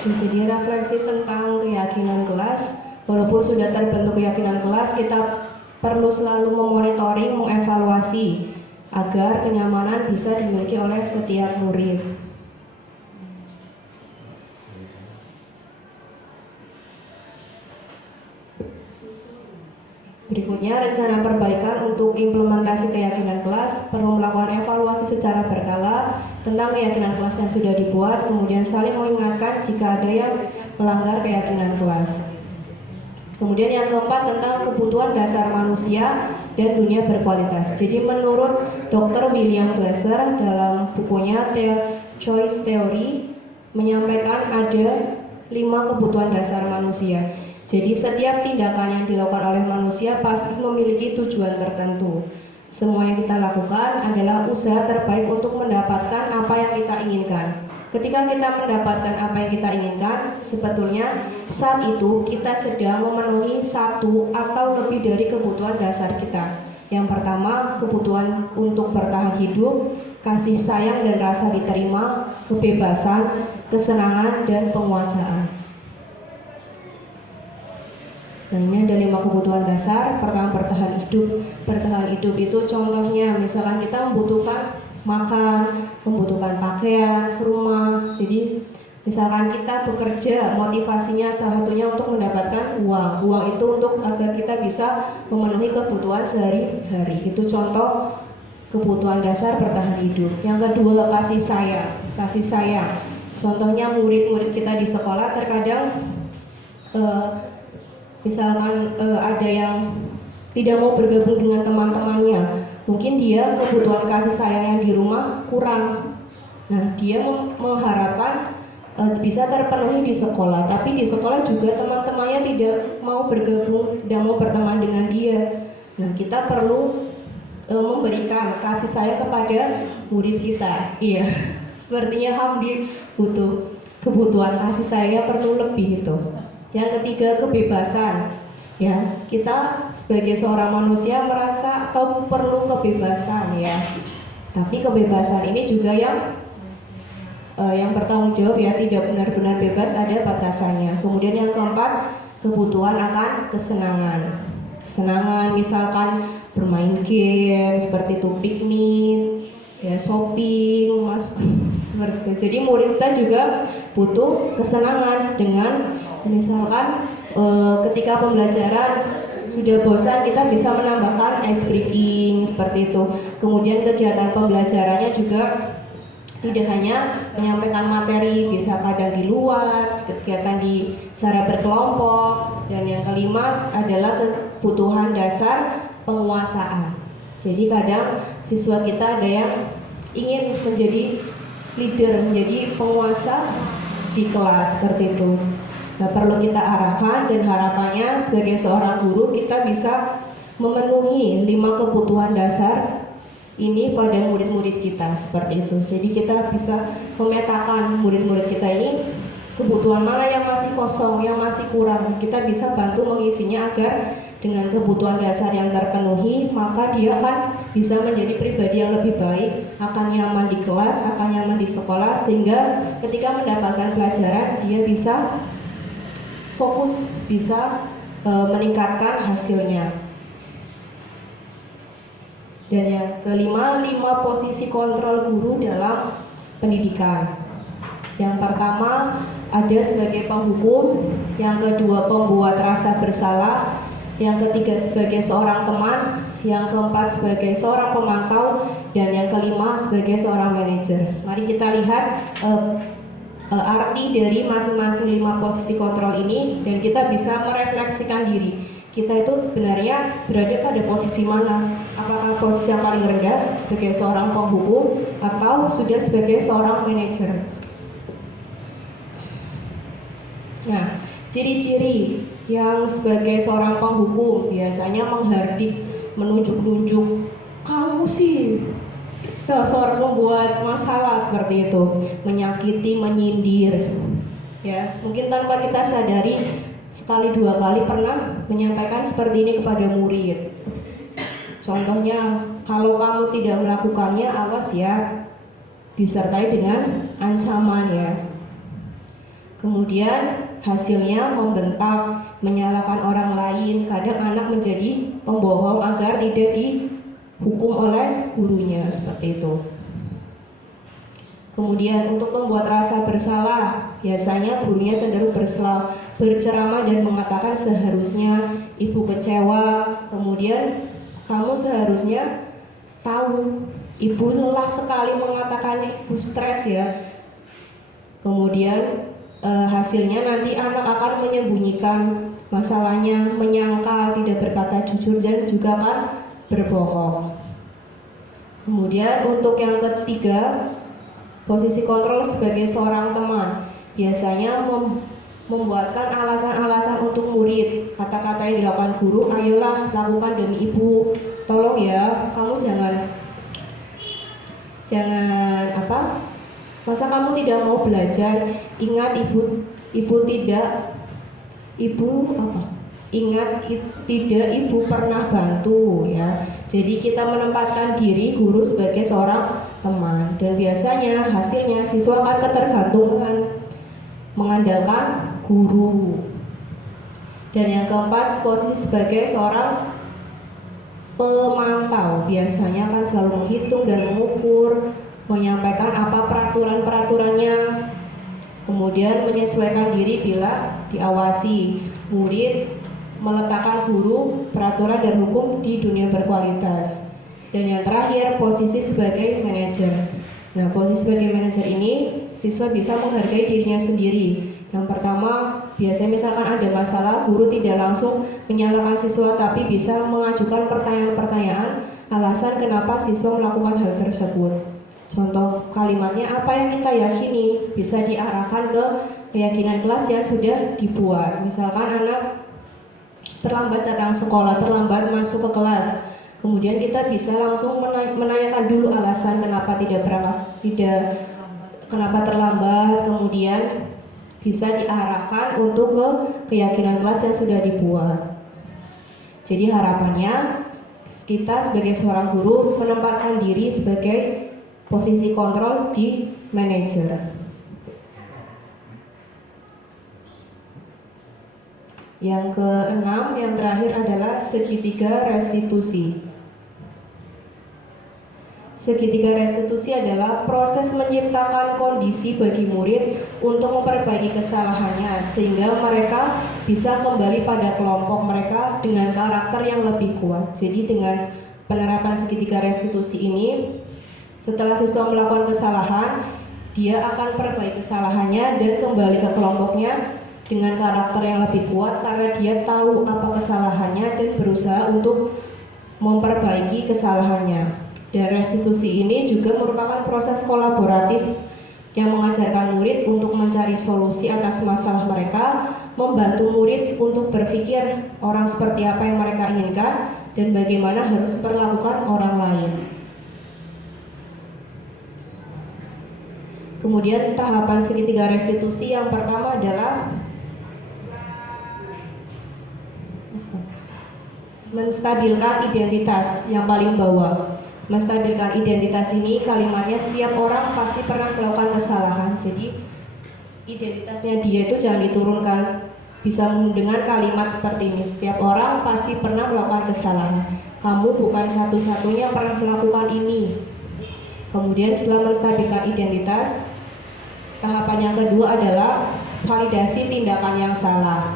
Jadi refleksi tentang keyakinan kelas, walaupun sudah terbentuk keyakinan kelas, kita perlu selalu memonitoring, mengevaluasi agar kenyamanan bisa dimiliki oleh setiap murid. Berikutnya, rencana perbaikan untuk implementasi keyakinan kelas perlu melakukan evaluasi secara berkala tentang keyakinan kelas yang sudah dibuat, kemudian saling mengingatkan jika ada yang melanggar keyakinan kelas. Kemudian yang keempat, tentang kebutuhan dasar manusia dan dunia berkualitas. Jadi menurut Dr. William Glasser dalam bukunya The Choice Theory menyampaikan ada 5 kebutuhan dasar manusia. Jadi setiap tindakan yang dilakukan oleh manusia pasti memiliki tujuan tertentu. Semua yang kita lakukan adalah usaha terbaik untuk mendapatkan apa yang kita inginkan. Ketika kita mendapatkan apa yang kita inginkan, sebetulnya saat itu kita sedang memenuhi satu atau lebih dari kebutuhan dasar kita. Yang pertama, kebutuhan untuk bertahan hidup, kasih sayang dan rasa diterima, kebebasan, kesenangan, dan penguasaan. Nah, ini ada 5 kebutuhan dasar. Pertama, bertahan hidup. Bertahan hidup itu contohnya misalkan kita membutuhkan makan, membutuhkan pakaian, rumah. Jadi misalkan kita bekerja, motivasinya salah satunya untuk mendapatkan uang. Uang itu untuk agar kita bisa memenuhi kebutuhan sehari-hari. Itu contoh kebutuhan dasar bertahan hidup. Yang kedua, kasih sayang. Kasih sayang. Contohnya murid-murid kita di sekolah terkadang misalkan ada yang tidak mau bergabung dengan teman-temannya, mungkin dia kebutuhan kasih sayang yang di rumah kurang. Nah, dia mengharapkan bisa terpenuhi di sekolah, tapi di sekolah juga teman-temannya tidak mau bergabung, tidak mau berteman dengan dia. Nah, kita perlu memberikan kasih sayang kepada murid kita. Iya, sepertinya Hamdi butuh kebutuhan kasih sayang perlu lebih itu. Yang ketiga, kebebasan. Ya, kita sebagai seorang manusia merasa atau perlu kebebasan ya. Tapi kebebasan ini juga yang bertanggung jawab ya, tidak benar-benar bebas, ada batasannya. Kemudian yang keempat, kebutuhan akan kesenangan. Kesenangan misalkan bermain game, seperti itu piknik, ya shopping, mas seperti itu. Jadi murid kita juga butuh kesenangan dengan misalkan ketika pembelajaran sudah bosan, kita bisa menambahkan ice breaking seperti itu. Kemudian kegiatan pembelajarannya juga Tidak hanya menyampaikan materi, bisa kadang di luar, kegiatan di secara berkelompok, dan yang kelima adalah kebutuhan dasar penguasaan. Jadi kadang siswa kita ada yang ingin menjadi leader, menjadi penguasa di kelas seperti itu. Nah, perlu kita arahkan, dan harapannya sebagai seorang guru kita bisa memenuhi 5 kebutuhan dasar ini pada murid-murid kita seperti itu. Jadi kita bisa memetakan murid-murid kita ini kebutuhan mana yang masih kosong, yang masih kurang. Kita bisa bantu mengisinya agar dengan kebutuhan dasar yang terpenuhi, maka dia akan bisa menjadi pribadi yang lebih baik, akan nyaman di kelas, akan nyaman di sekolah, sehingga ketika mendapatkan pelajaran dia bisa fokus, bisa meningkatkan hasilnya. Dan yang kelima, 5 posisi kontrol guru dalam pendidikan. Yang pertama ada sebagai penghukum, yang kedua pembuat rasa bersalah, yang ketiga sebagai seorang teman, yang keempat sebagai seorang pemantau, dan yang kelima sebagai seorang manajer. Mari kita lihat arti dari masing-masing 5 posisi kontrol ini, dan kita bisa merefleksikan diri. Kita itu sebenarnya berada pada posisi mana? Apakah posisi yang paling rendah sebagai seorang penghukum atau sudah sebagai seorang manajer? Nah, ciri-ciri yang sebagai seorang penghukum biasanya menghardik, menunjuk-nunjuk, kamu sih seorang pembuat masalah seperti itu, menyakiti, menyindir. Ya, mungkin tanpa kita sadari sekali 2 kali pernah menyampaikan seperti ini kepada murid. Contohnya, kalau kamu tidak melakukannya, awas ya, disertai dengan ancaman ya. Kemudian hasilnya membentak, menyalahkan orang lain. Kadang anak menjadi pembohong agar tidak dihukum oleh gurunya seperti itu. Kemudian untuk membuat rasa bersalah, biasanya gurunya cenderung berceramah dan mengatakan seharusnya ibu kecewa, kemudian kamu seharusnya tahu ibu lelah sekali, mengatakan ibu stres ya. Kemudian hasilnya nanti anak akan menyembunyikan masalahnya, menyangkal, tidak berkata jujur, dan juga akan berbohong. Kemudian untuk yang ketiga, posisi kontrol sebagai seorang teman, biasanya membuatkan alasan-alasan untuk murid. Kata-kata yang dilakukan guru, ayolah lakukan demi ibu, tolong ya, kamu jangan masa kamu tidak mau belajar, ingat ibu pernah bantu ya. Jadi kita menempatkan diri guru sebagai seorang teman, dan biasanya hasilnya siswa akan ketergantungan mengandalkan guru. Dan yang keempat, posisi sebagai seorang pemantau, biasanya akan selalu menghitung dan mengukur, menyampaikan apa peraturan-peraturannya, kemudian menyesuaikan diri bila diawasi. Murid meletakkan guru, peraturan dan hukum di dunia berkualitas. Dan yang terakhir, posisi sebagai manajer. Nah, posisi sebagai manajer ini siswa bisa menghargai dirinya sendiri. Yang pertama, biasanya misalkan ada masalah, guru tidak langsung menyalahkan siswa, tapi bisa mengajukan pertanyaan-pertanyaan alasan kenapa siswa melakukan hal tersebut. Contoh kalimatnya, apa yang kita yakini, bisa diarahkan ke keyakinan kelas yang sudah dibuat. Misalkan anak terlambat datang sekolah, terlambat masuk ke kelas, kemudian kita bisa langsung menanyakan dulu alasan kenapa kenapa terlambat, kemudian bisa diarahkan untuk ke keyakinan kelas yang sudah dibuat. Jadi harapannya kita sebagai seorang guru menempatkan diri sebagai posisi kontrol di manajer. Yang keenam, yang terakhir adalah segitiga restitusi. Segitiga restitusi adalah proses menciptakan kondisi bagi murid untuk memperbaiki kesalahannya, sehingga mereka bisa kembali pada kelompok mereka dengan karakter yang lebih kuat. Jadi dengan penerapan segitiga restitusi ini, Setelah siswa melakukan kesalahan, dia akan perbaiki kesalahannya dan kembali ke kelompoknya dengan karakter yang lebih kuat karena dia tahu apa kesalahannya dan berusaha untuk memperbaiki kesalahannya. Dan restitusi ini juga merupakan proses kolaboratif yang mengajarkan murid untuk mencari solusi atas masalah mereka, membantu murid untuk berpikir orang seperti apa yang mereka inginkan dan bagaimana harus memperlakukan orang lain. Kemudian tahapan segitiga restitusi yang pertama adalah menstabilkan identitas yang paling bawah. Menstabilkan identitas ini kalimatnya setiap orang pasti pernah melakukan kesalahan. Jadi identitasnya dia itu jangan diturunkan. Bisa dengan kalimat seperti ini, setiap orang pasti pernah melakukan kesalahan. Kamu bukan satu-satunya yang pernah melakukan ini. Kemudian setelah menstabilkan identitas, tahapan yang kedua adalah validasi tindakan yang salah.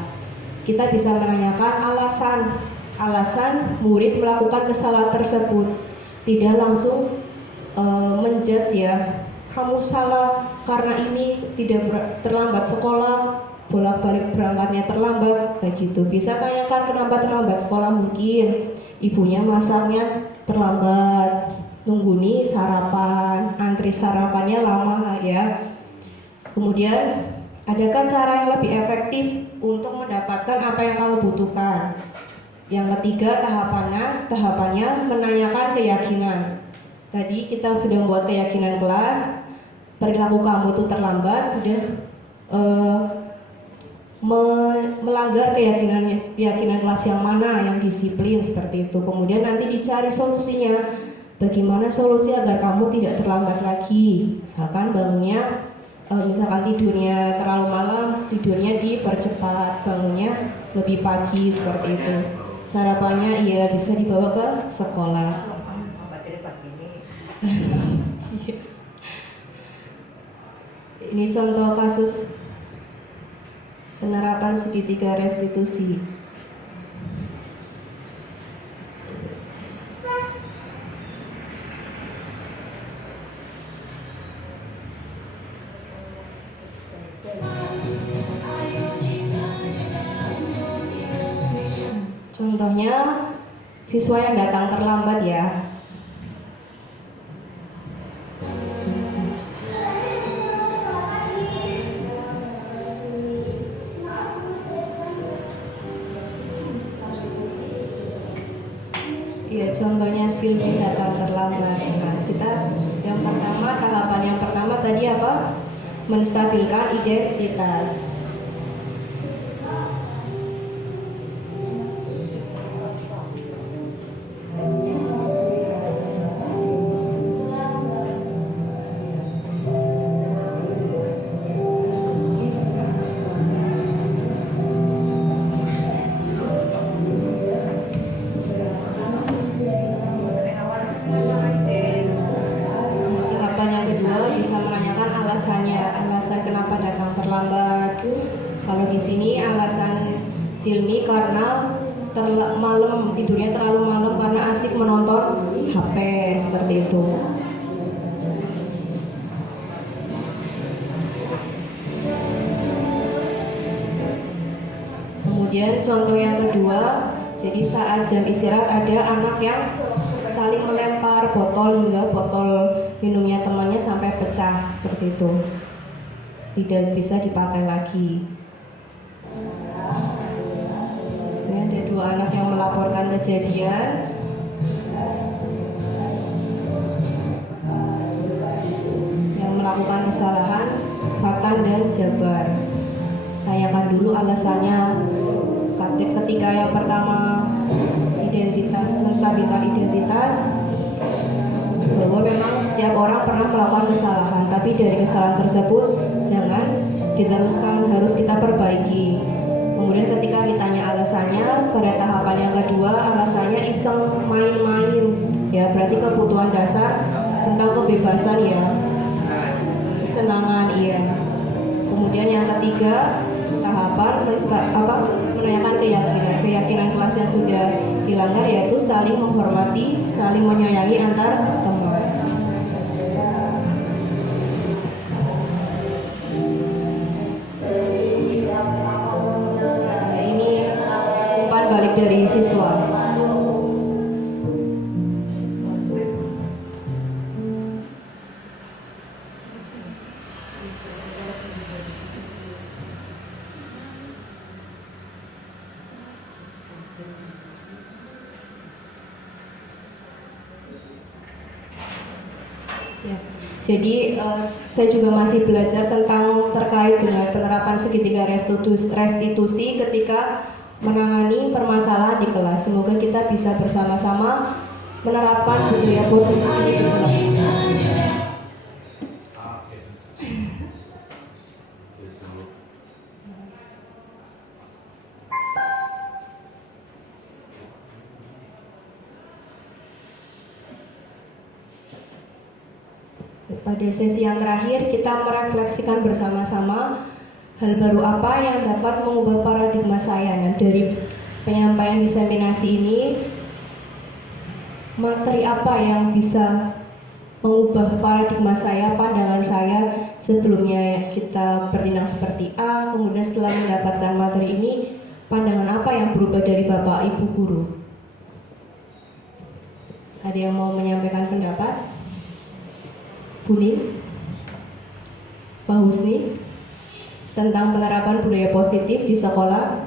Kita bisa menanyakan alasan murid melakukan kesalahan tersebut. Tidak langsung menjudge ya, kamu salah karena ini, tidak terlambat sekolah, bolak-balik berangkatnya terlambat, begitu. Bisa tanyakan kenapa terlambat sekolah, mungkin ibunya masaknya terlambat, nunggu nih sarapan, antri sarapannya lama ya. Kemudian adakah cara yang lebih efektif untuk mendapatkan apa yang kamu butuhkan? Yang ketiga tahapannya menanyakan keyakinan. Tadi kita sudah membuat keyakinan kelas, perilaku kamu itu terlambat, sudah melanggar keyakinan kelas yang mana, yang disiplin seperti itu. Kemudian nanti dicari solusinya, bagaimana solusi agar kamu tidak terlambat lagi. Misalkan bangunnya, misalkan tidurnya terlalu malam, tidurnya dipercepat, bangunnya lebih pagi seperti itu. Sarapannya ia bisa dibawa ke sekolah. Ini contoh kasus penerapan segitiga restitusi. Contohnya siswa yang datang terlambat ya. Iya, contohnya Silvi datang terlambat. Nah, kita tahapan yang pertama tadi apa? Menstabilkan identitas. Alasan kenapa datang terlambat. Kalau di sini alasan Silmi karena malam, tidurnya terlalu malam karena asik menonton HP seperti itu. Kemudian contoh yang kedua, jadi saat jam istirahat ada anak yang saling melempar botol hingga botol minumnya temannya sampai pecah seperti itu, tidak bisa dipakai lagi. Ini ada dua anak yang melaporkan kejadian. Yang melakukan kesalahan Fatan dan Jabar. Tanyakan dulu alasannya. Ketika yang pertama menstabilkan identitas, bahwa memang setiap orang pernah melakukan kesalahan, tapi dari kesalahan tersebut jangan diteruskan, harus kita perbaiki. Kemudian ketika ditanya alasannya, pada tahapan yang kedua alasannya iseng main-main ya, berarti kebutuhan dasar tentang kebebasan ya, kesenangan iya. Kemudian yang ketiga tahapan menanyakan keyakinan kelas yang sudah dilanggar, yaitu saling menghormati, saling menyayangi antar teman. Ya, jadi saya juga masih belajar tentang terkait dengan penerapan segitiga restitusi ketika menangani permasalahan di kelas. Semoga kita bisa bersama-sama menerapkan budaya positif di kelas. Pada sesi yang terakhir, kita merefleksikan bersama-sama hal baru apa yang dapat mengubah paradigma saya. Nah, dari penyampaian diseminasi ini, materi apa yang bisa mengubah paradigma saya, pandangan saya. Sebelumnya kita bertindak seperti A, kemudian setelah mendapatkan materi ini, pandangan apa yang berubah dari Bapak Ibu guru? Ada yang mau menyampaikan pendapat? Buni, Pak Husni, tentang penerapan budaya positif di sekolah.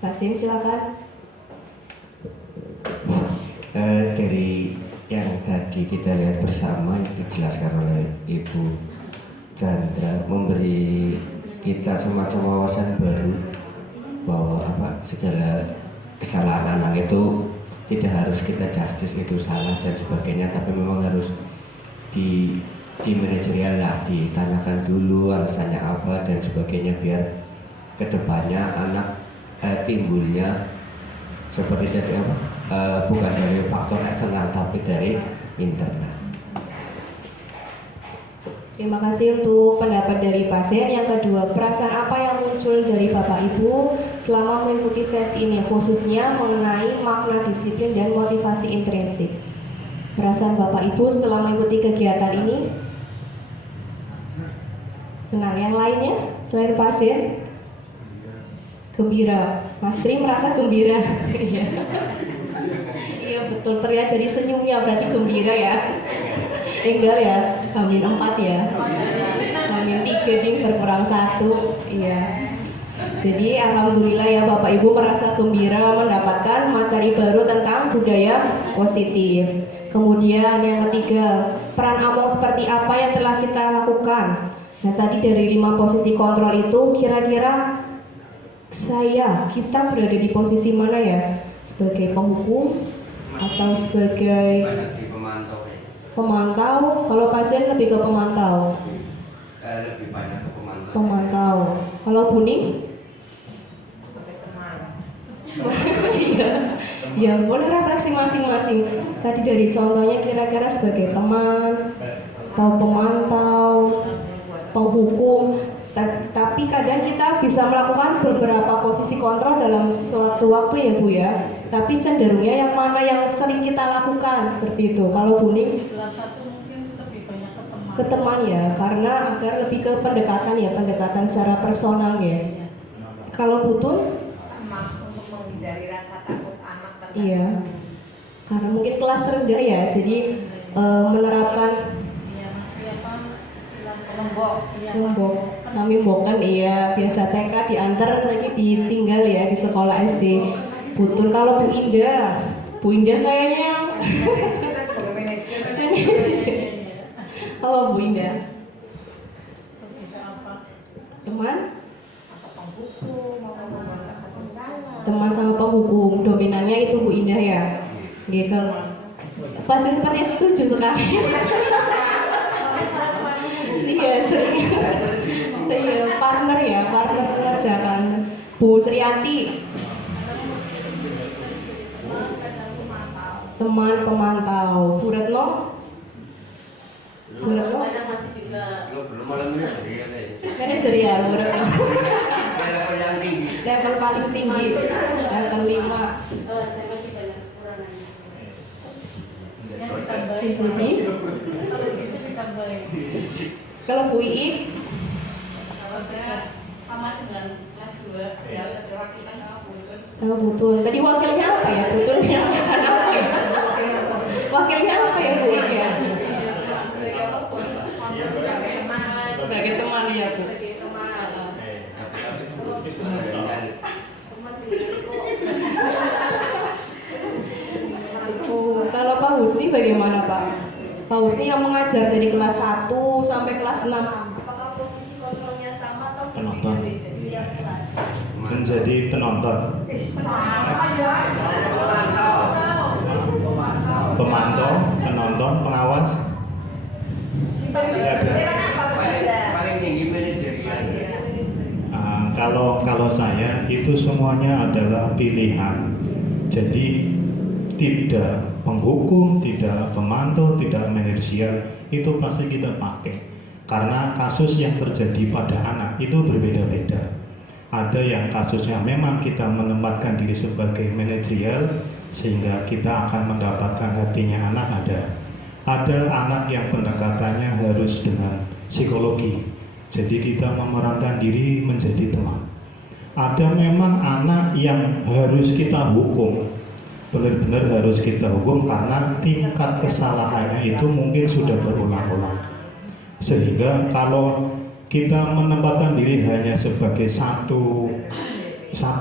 Pasien silakan. Dari yang tadi kita lihat bersama yang dijelaskan oleh Ibu Chandra memberi kita semacam wawasan baru bahwa segala kesalahan anak itu tidak harus kita justice itu salah dan sebagainya, tapi memang harus di manajerial lah, ditanyakan dulu alasannya apa dan sebagainya biar kedepannya anak timbulnya seperti tadi bukan dari faktor eksternal tapi dari internal. Terima kasih untuk pendapat dari pasien. Yang kedua, perasaan apa yang muncul dari Bapak Ibu selama mengikuti sesi ini, khususnya mengenai makna disiplin dan motivasi intrinsik. Perasaan Bapak Ibu setelah mengikuti kegiatan ini? Senang. Yang lainnya selain pasien? Gembira. Mas Tri merasa gembira. Iya betul, terlihat dari senyumnya berarti gembira ya. Enggak ya, Hamin 4 ya, Hamin 3 nih berkurang 1. Iya. Jadi alhamdulillah ya Bapak Ibu merasa gembira mendapatkan materi baru tentang budaya positif. Kemudian yang ketiga, peran Among seperti apa yang telah kita lakukan. Nah tadi dari 5 posisi kontrol itu kira-kira kita berada di posisi mana ya? Sebagai penghukum atau sebagai pemantau? Kalau pasien lebih ke pemantau. Lebih banyak ke pemantau. Pemantau. Kalau Buni? Iya. Ya boleh refleksi masing-masing. Tadi dari contohnya kira-kira sebagai teman, atau pemantau, penghukum. Tapi kadang kita bisa melakukan beberapa posisi kontrol dalam suatu waktu ya Bu ya. Tapi cenderungnya yang mana yang sering kita lakukan seperti itu. Kalau Buni? Kelas 1 mungkin lebih banyak ke teman. Ke teman ya, karena agar lebih ke pendekatan ya, pendekatan secara personal ya. Kalau Putun? Sama, untuk menghindari rasa takut anak terhadap. Iya. Karena mungkin kelas rendah ya, jadi menerapkan Iya, masih apa istilah Lombok. lombok. Kami bokan iya, biasa TK diantar lagi ditinggal ya di sekolah SD. Putun. Kalau Bu Indah kayaknya Kita sebagai manajer. apa Bu Indah? kita apa? Teman? Atau penghukum, mau membuat rasa bersalah. Teman sama penghukum, dominannya itu Bu Indah ya. Gitu. Pasti sepertinya setuju sekali. Iya sering. Iya partner mengerjakan. Bu Srianti. Teman pemantau. Bu Retno. Bu Retno. Kadang masih juga Belum malam ini ya. Manajerial Bu Retno. Level yang tinggi. Level paling tinggi. Level 5. saya masih banyak kekurangannya. Yang ditambahin. Jadi Kalau gitu ditambahin. kalau Bu Ii Kalau saya sama dengan kelas 2 ya udah terwakilan sama Putun. Betul. Tadi wakilnya apa ya? Betulnya apa ya? Wakilnya apa ya Bu Ii ya? Oh, kalau Pak Husni bagaimana Pak? Pak Husni yang mengajar dari kelas 1 sampai kelas 6. Apakah posisi kontrolnya sama atau Penonton. berbeda setiap kelas? Menjadi penonton, pemantau, penonton, pengawas. Ya, paling tinggi manajerial. Kalau saya itu semuanya adalah pilihan. Jadi tidak penghukum, tidak pemantau, tidak manajerial, itu pasti kita pakai. Karena kasus yang terjadi pada anak itu berbeda-beda. Ada yang kasusnya memang kita menempatkan diri sebagai manajerial sehingga kita akan mendapatkan hatinya anak, ada. Ada anak yang pendekatannya harus dengan psikologi. Jadi kita memerankan diri menjadi teman. Ada memang anak yang harus kita hukum. Benar-benar harus kita hukum karena tingkat kesalahannya itu mungkin sudah berulang-ulang. Sehingga kalau kita menempatkan diri hanya sebagai satu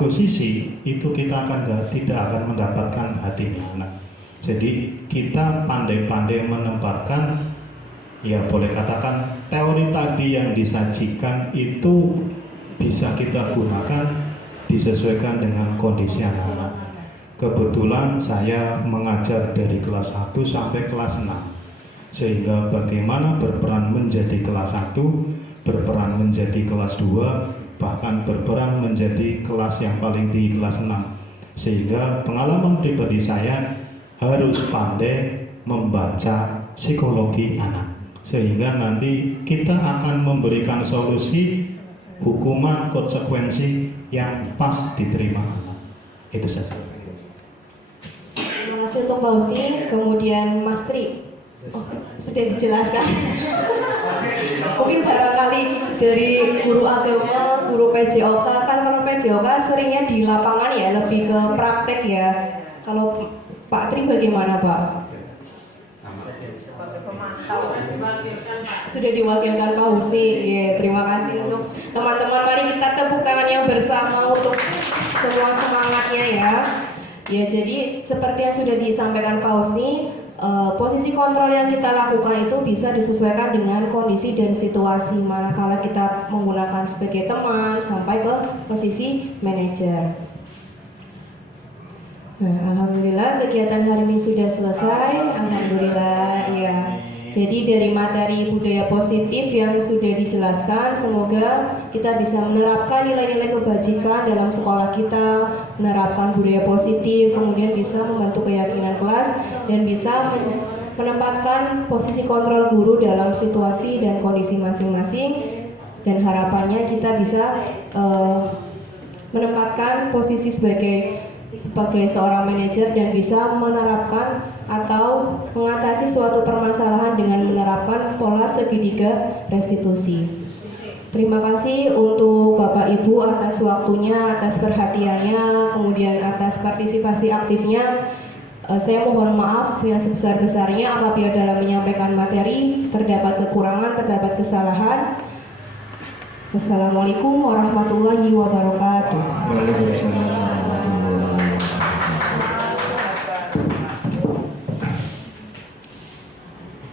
sisi, itu kita tidak akan mendapatkan hatinya anak. Jadi kita pandai-pandai menempatkan, ya boleh katakan teori tadi yang disajikan itu bisa kita gunakan disesuaikan dengan kondisi anak-anak. Kebetulan saya mengajar dari kelas 1 sampai kelas 6, sehingga bagaimana berperan menjadi kelas 1, berperan menjadi kelas 2, bahkan berperan menjadi kelas yang paling tinggi kelas 6. Sehingga pengalaman pribadi saya harus pandai membaca psikologi anak, sehingga nanti kita akan memberikan solusi hukuman konsekuensi yang pas diterima anak. Itu saja. Terima kasih untuk Pak Husni. Kemudian Mas Tri. Oh, sudah dijelaskan. Mungkin barangkali dari guru agama, guru PJOK, kan kalau PJOK seringnya di lapangan ya, lebih ke praktek ya. Kalau Pak Tri bagaimana Pak? Sudah diwakilkan Pak Husni. Terima kasih untuk teman-teman. Mari kita tepuk tangan yang bersama untuk semua semangatnya ya. Ya, jadi seperti yang sudah disampaikan Pak Husni, posisi kontrol yang kita lakukan itu bisa disesuaikan dengan kondisi dan situasi, manakala kita menggunakan sebagai teman sampai ke posisi manajer. Nah, alhamdulillah kegiatan hari ini sudah selesai. Alhamdulillah, ya. Jadi dari materi budaya positif yang sudah dijelaskan, semoga kita bisa menerapkan nilai-nilai kebajikan dalam sekolah kita, menerapkan budaya positif, kemudian bisa membentuk keyakinan kelas dan bisa menempatkan posisi kontrol guru dalam situasi dan kondisi masing-masing. Dan harapannya kita bisa menempatkan posisi sebagai seorang manajer dan bisa menerapkan atau mengatasi suatu permasalahan dengan menerapkan pola segitiga restitusi. Terima kasih untuk Bapak Ibu atas waktunya, atas perhatiannya, kemudian atas partisipasi aktifnya. Saya mohon maaf yang sebesar-besarnya apabila dalam menyampaikan materi terdapat kekurangan, terdapat kesalahan. Wassalamualaikum warahmatullahi wabarakatuh. Waalaikumsalam warahmatullahi wabarakatuh.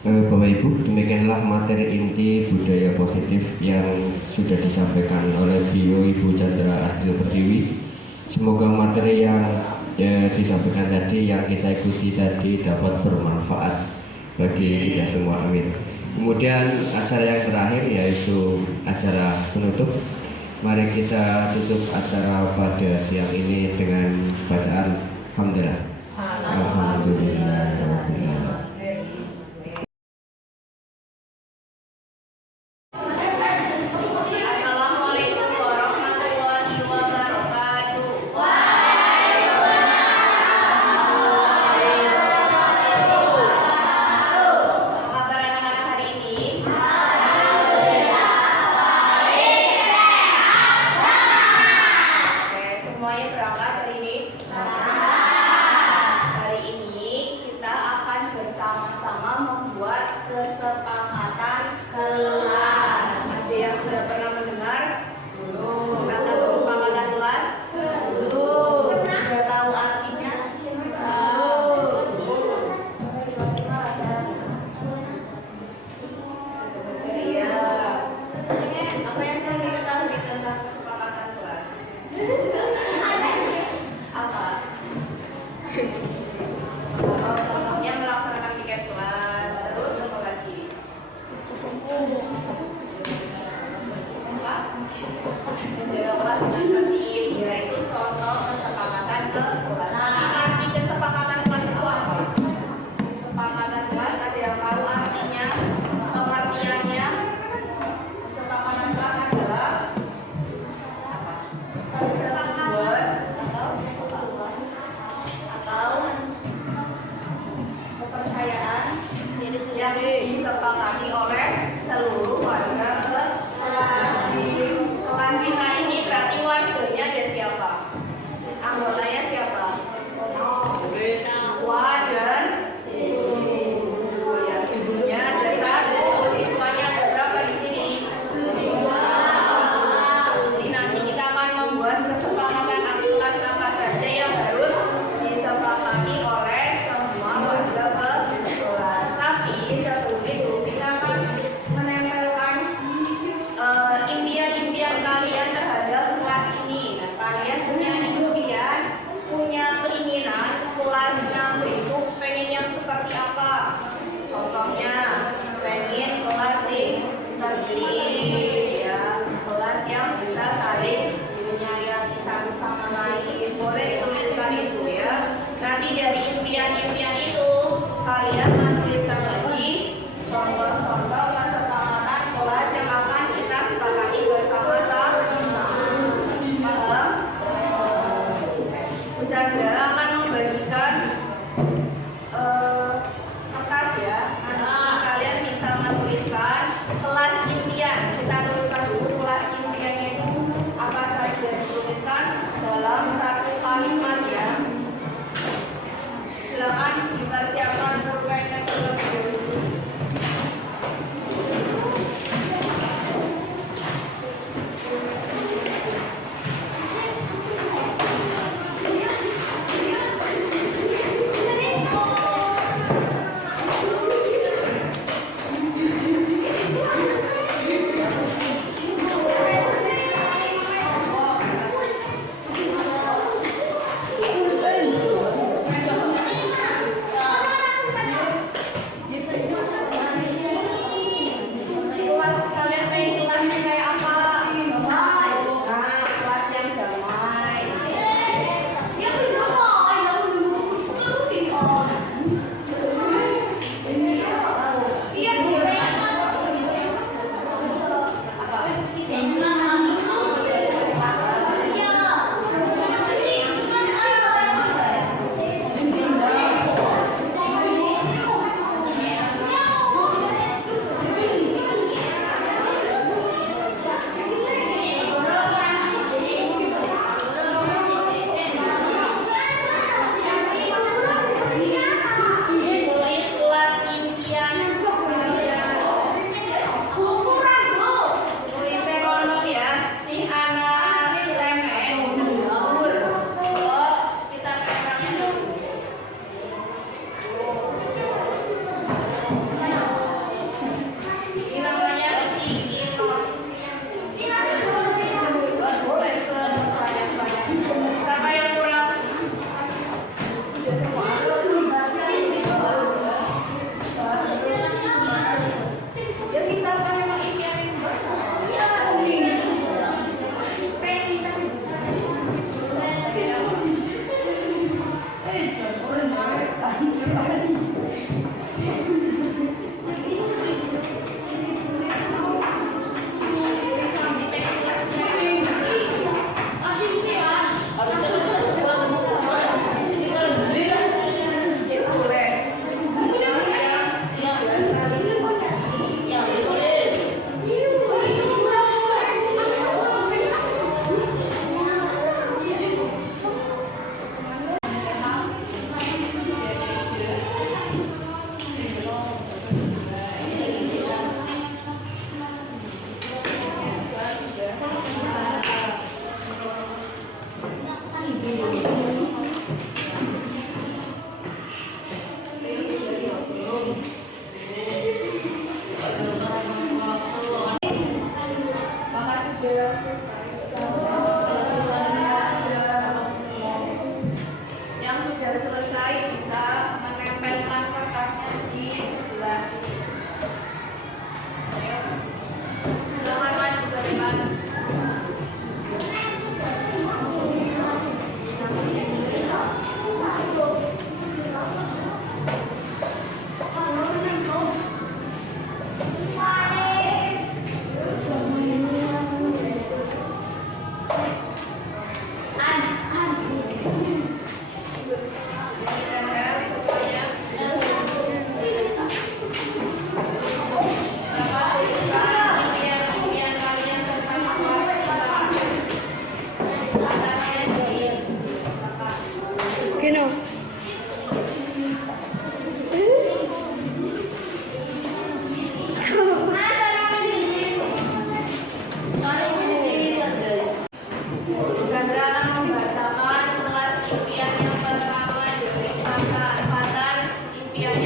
Bapak Ibu, demikianlah materi inti budaya positif yang sudah disampaikan oleh Bio Ibu Chandra Astri Pertiwi. Semoga materi yang disampaikan tadi, yang kita ikuti tadi, dapat bermanfaat bagi kita semua. Amin. Kemudian acara yang terakhir yaitu acara penutup. Mari kita tutup acara pada siang ini dengan bacaan hamdalah. Alhamdulillah. Semuanya berangkat hari ini. Hari ini kita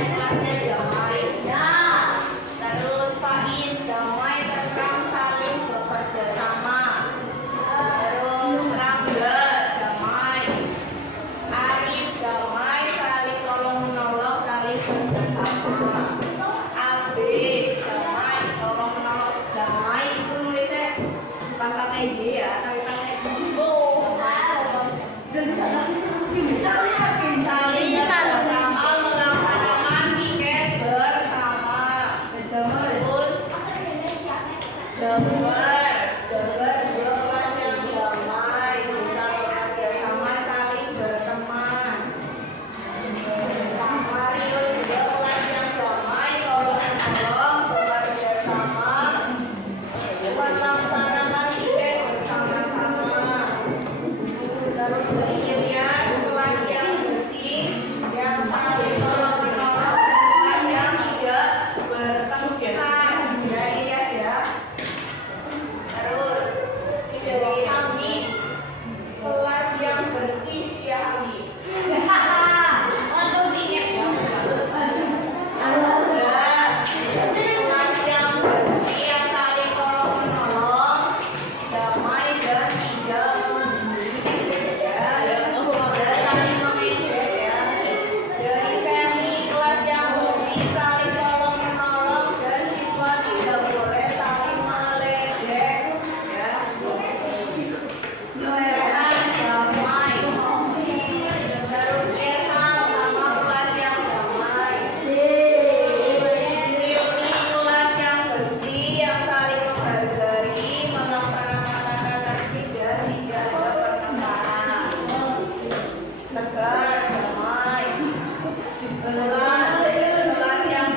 kelasnya damai. Ya. Terus Faiz damai, tenang, saling bekerja sama. Terus Rangga damai. Arif damai, saling tolong menolong, saling bekerja sama. AB damai, tolong menolong. Damai itu nulisnya bukan pakai D ya, tapi pakai O. Saling bersama melaksanakan piket bersama. Terus Jabar dua kelas yang damai, bisa bekerja sama, saling berteman. Marius dua kelas yang damai, tolong menolong, bekerja sama, melaksanakan piket bersama-sama. Terus Ilyas kelas yang bersih, yang saling tolong menolong, kelas yang tidak bertengkar. Ya Ilyas ya. Terus dari Hamid kelas yang bersih ya Hamid. Untuk ingat kelas yang bersih, yang saling tolong menolong, damai dan tidak membuli ya. Saling mengejek ya. Dari Femi kelas yang bersih, saling tolong menolong, dan siswa tidak boleh saling meledek ya. Noelan damai. Terus Ilham sama kelas yang damai. Silvi kelas yang bersih, yang saling menghargai, melaksanakan tata tertib dan tidak ada pertengkaran. Tegar damai. Kelas yang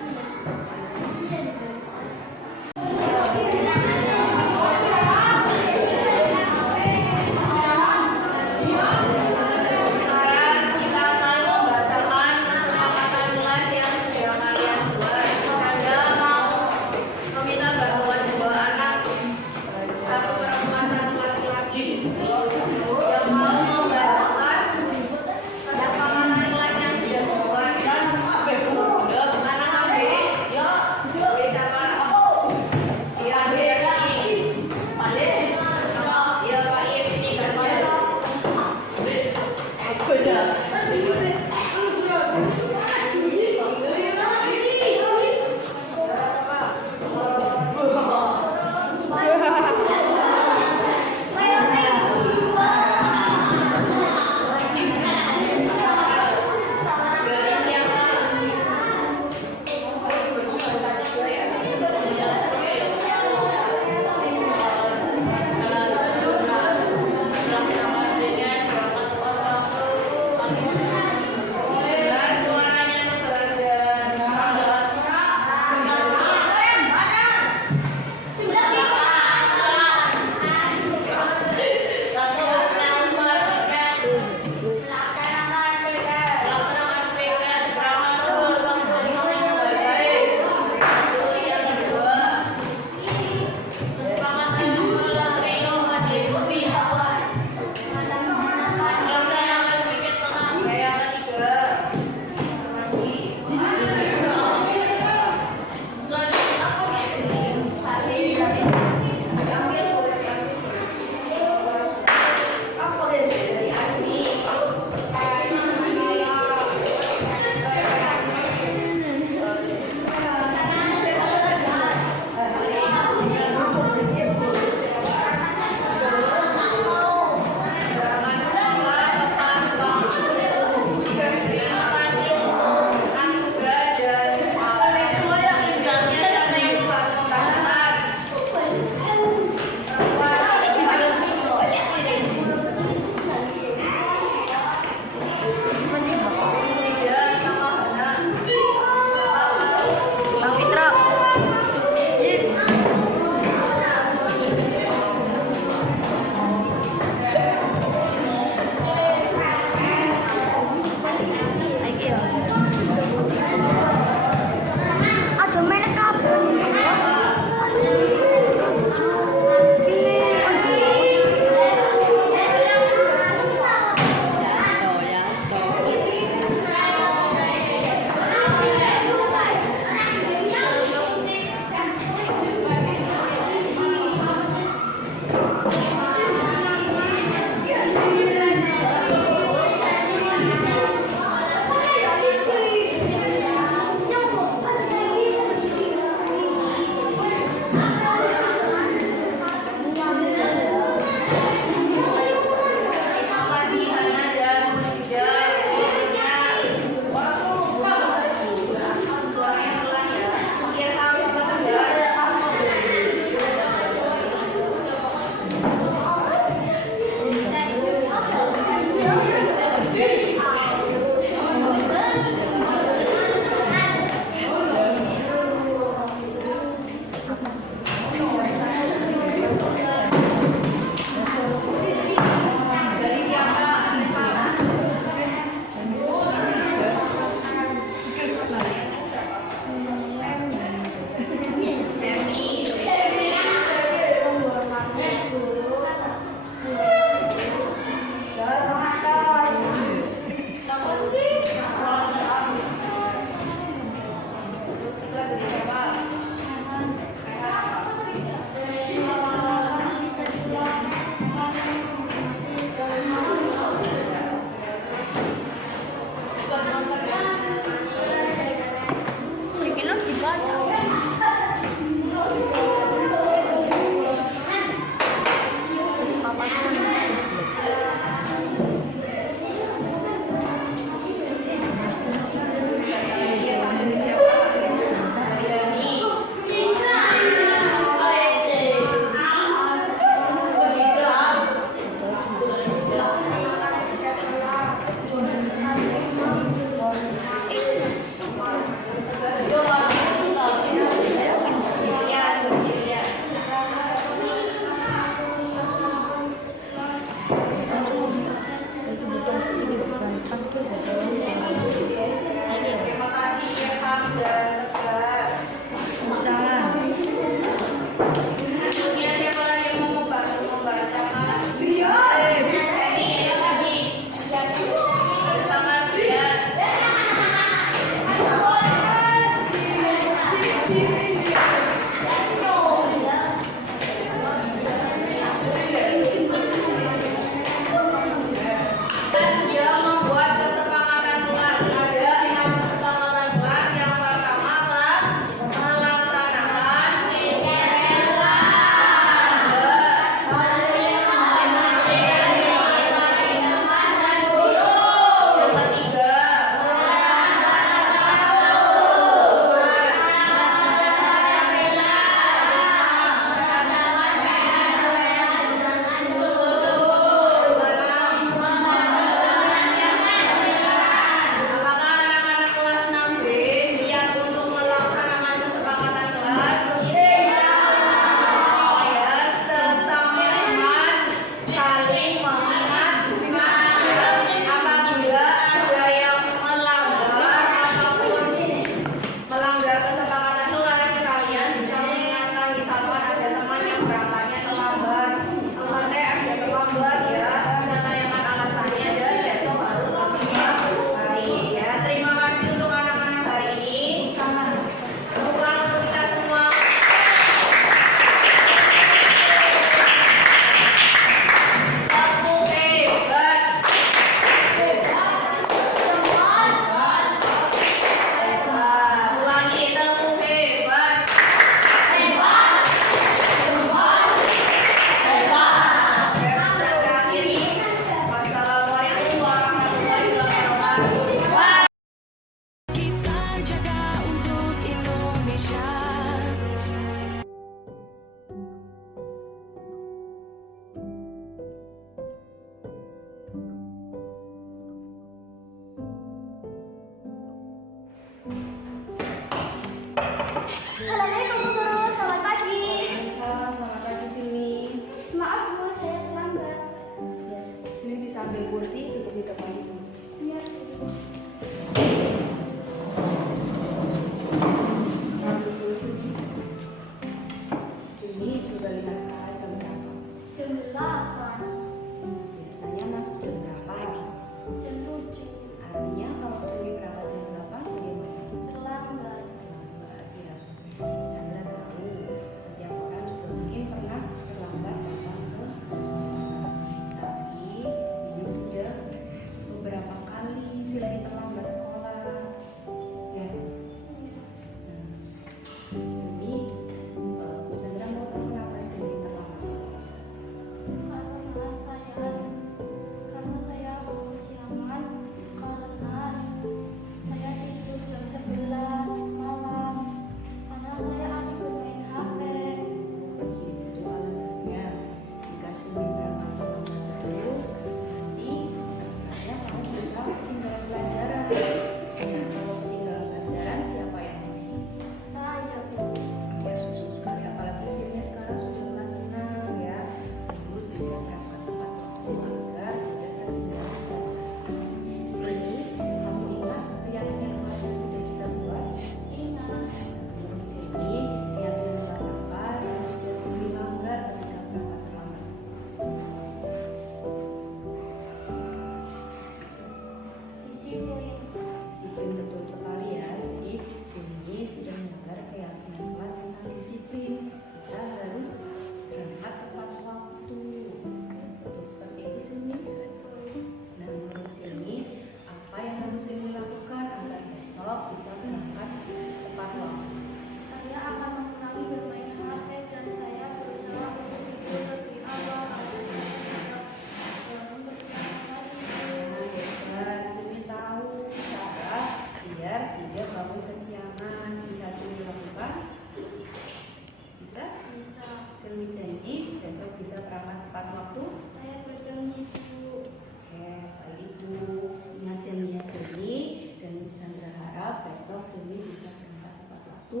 besok bisa berangkat tepat waktu? Saya berjanji, Bu. Oke, baik Ibu. Ingat janjinya Silvi, dan Bu Chandra harap besok Silvi bisa berangkat tepat waktu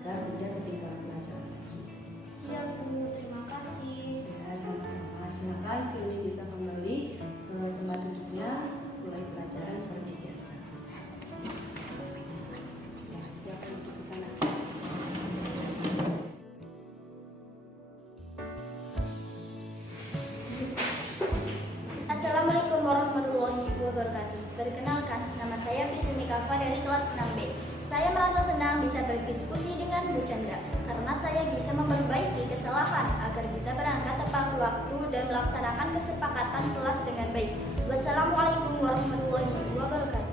agar tidak ketinggalan pelajaran lagi. Siap, Bu. Terima kasih. Ya, sama-sama. Silakan Silvi bisa kembali ke tempat duduknya, mulai pelajaran seperti biasa. Ya, silakan duduk di sana. Assalamualaikum warahmatullahi wabarakatuh. Perkenalkan, nama saya Fisimi Kafa dari kelas 6B. Saya merasa senang bisa berdiskusi dengan Bu Chandra karena saya bisa memperbaiki kesalahan agar bisa berangkat tepat waktu dan melaksanakan kesepakatan kelas dengan baik. Wassalamualaikum warahmatullahi wabarakatuh.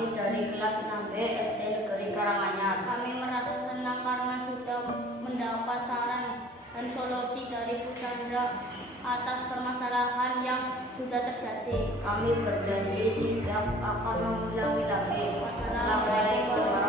Kami dari kelas 6B SD Negeri Karanganyar. Kami merasa senang karena sudah mendapat saran dan solusi dari Bu Chandra atas permasalahan yang sudah terjadi. Kami berjanji tidak akan mengulangi lagi. Wassalamualaikum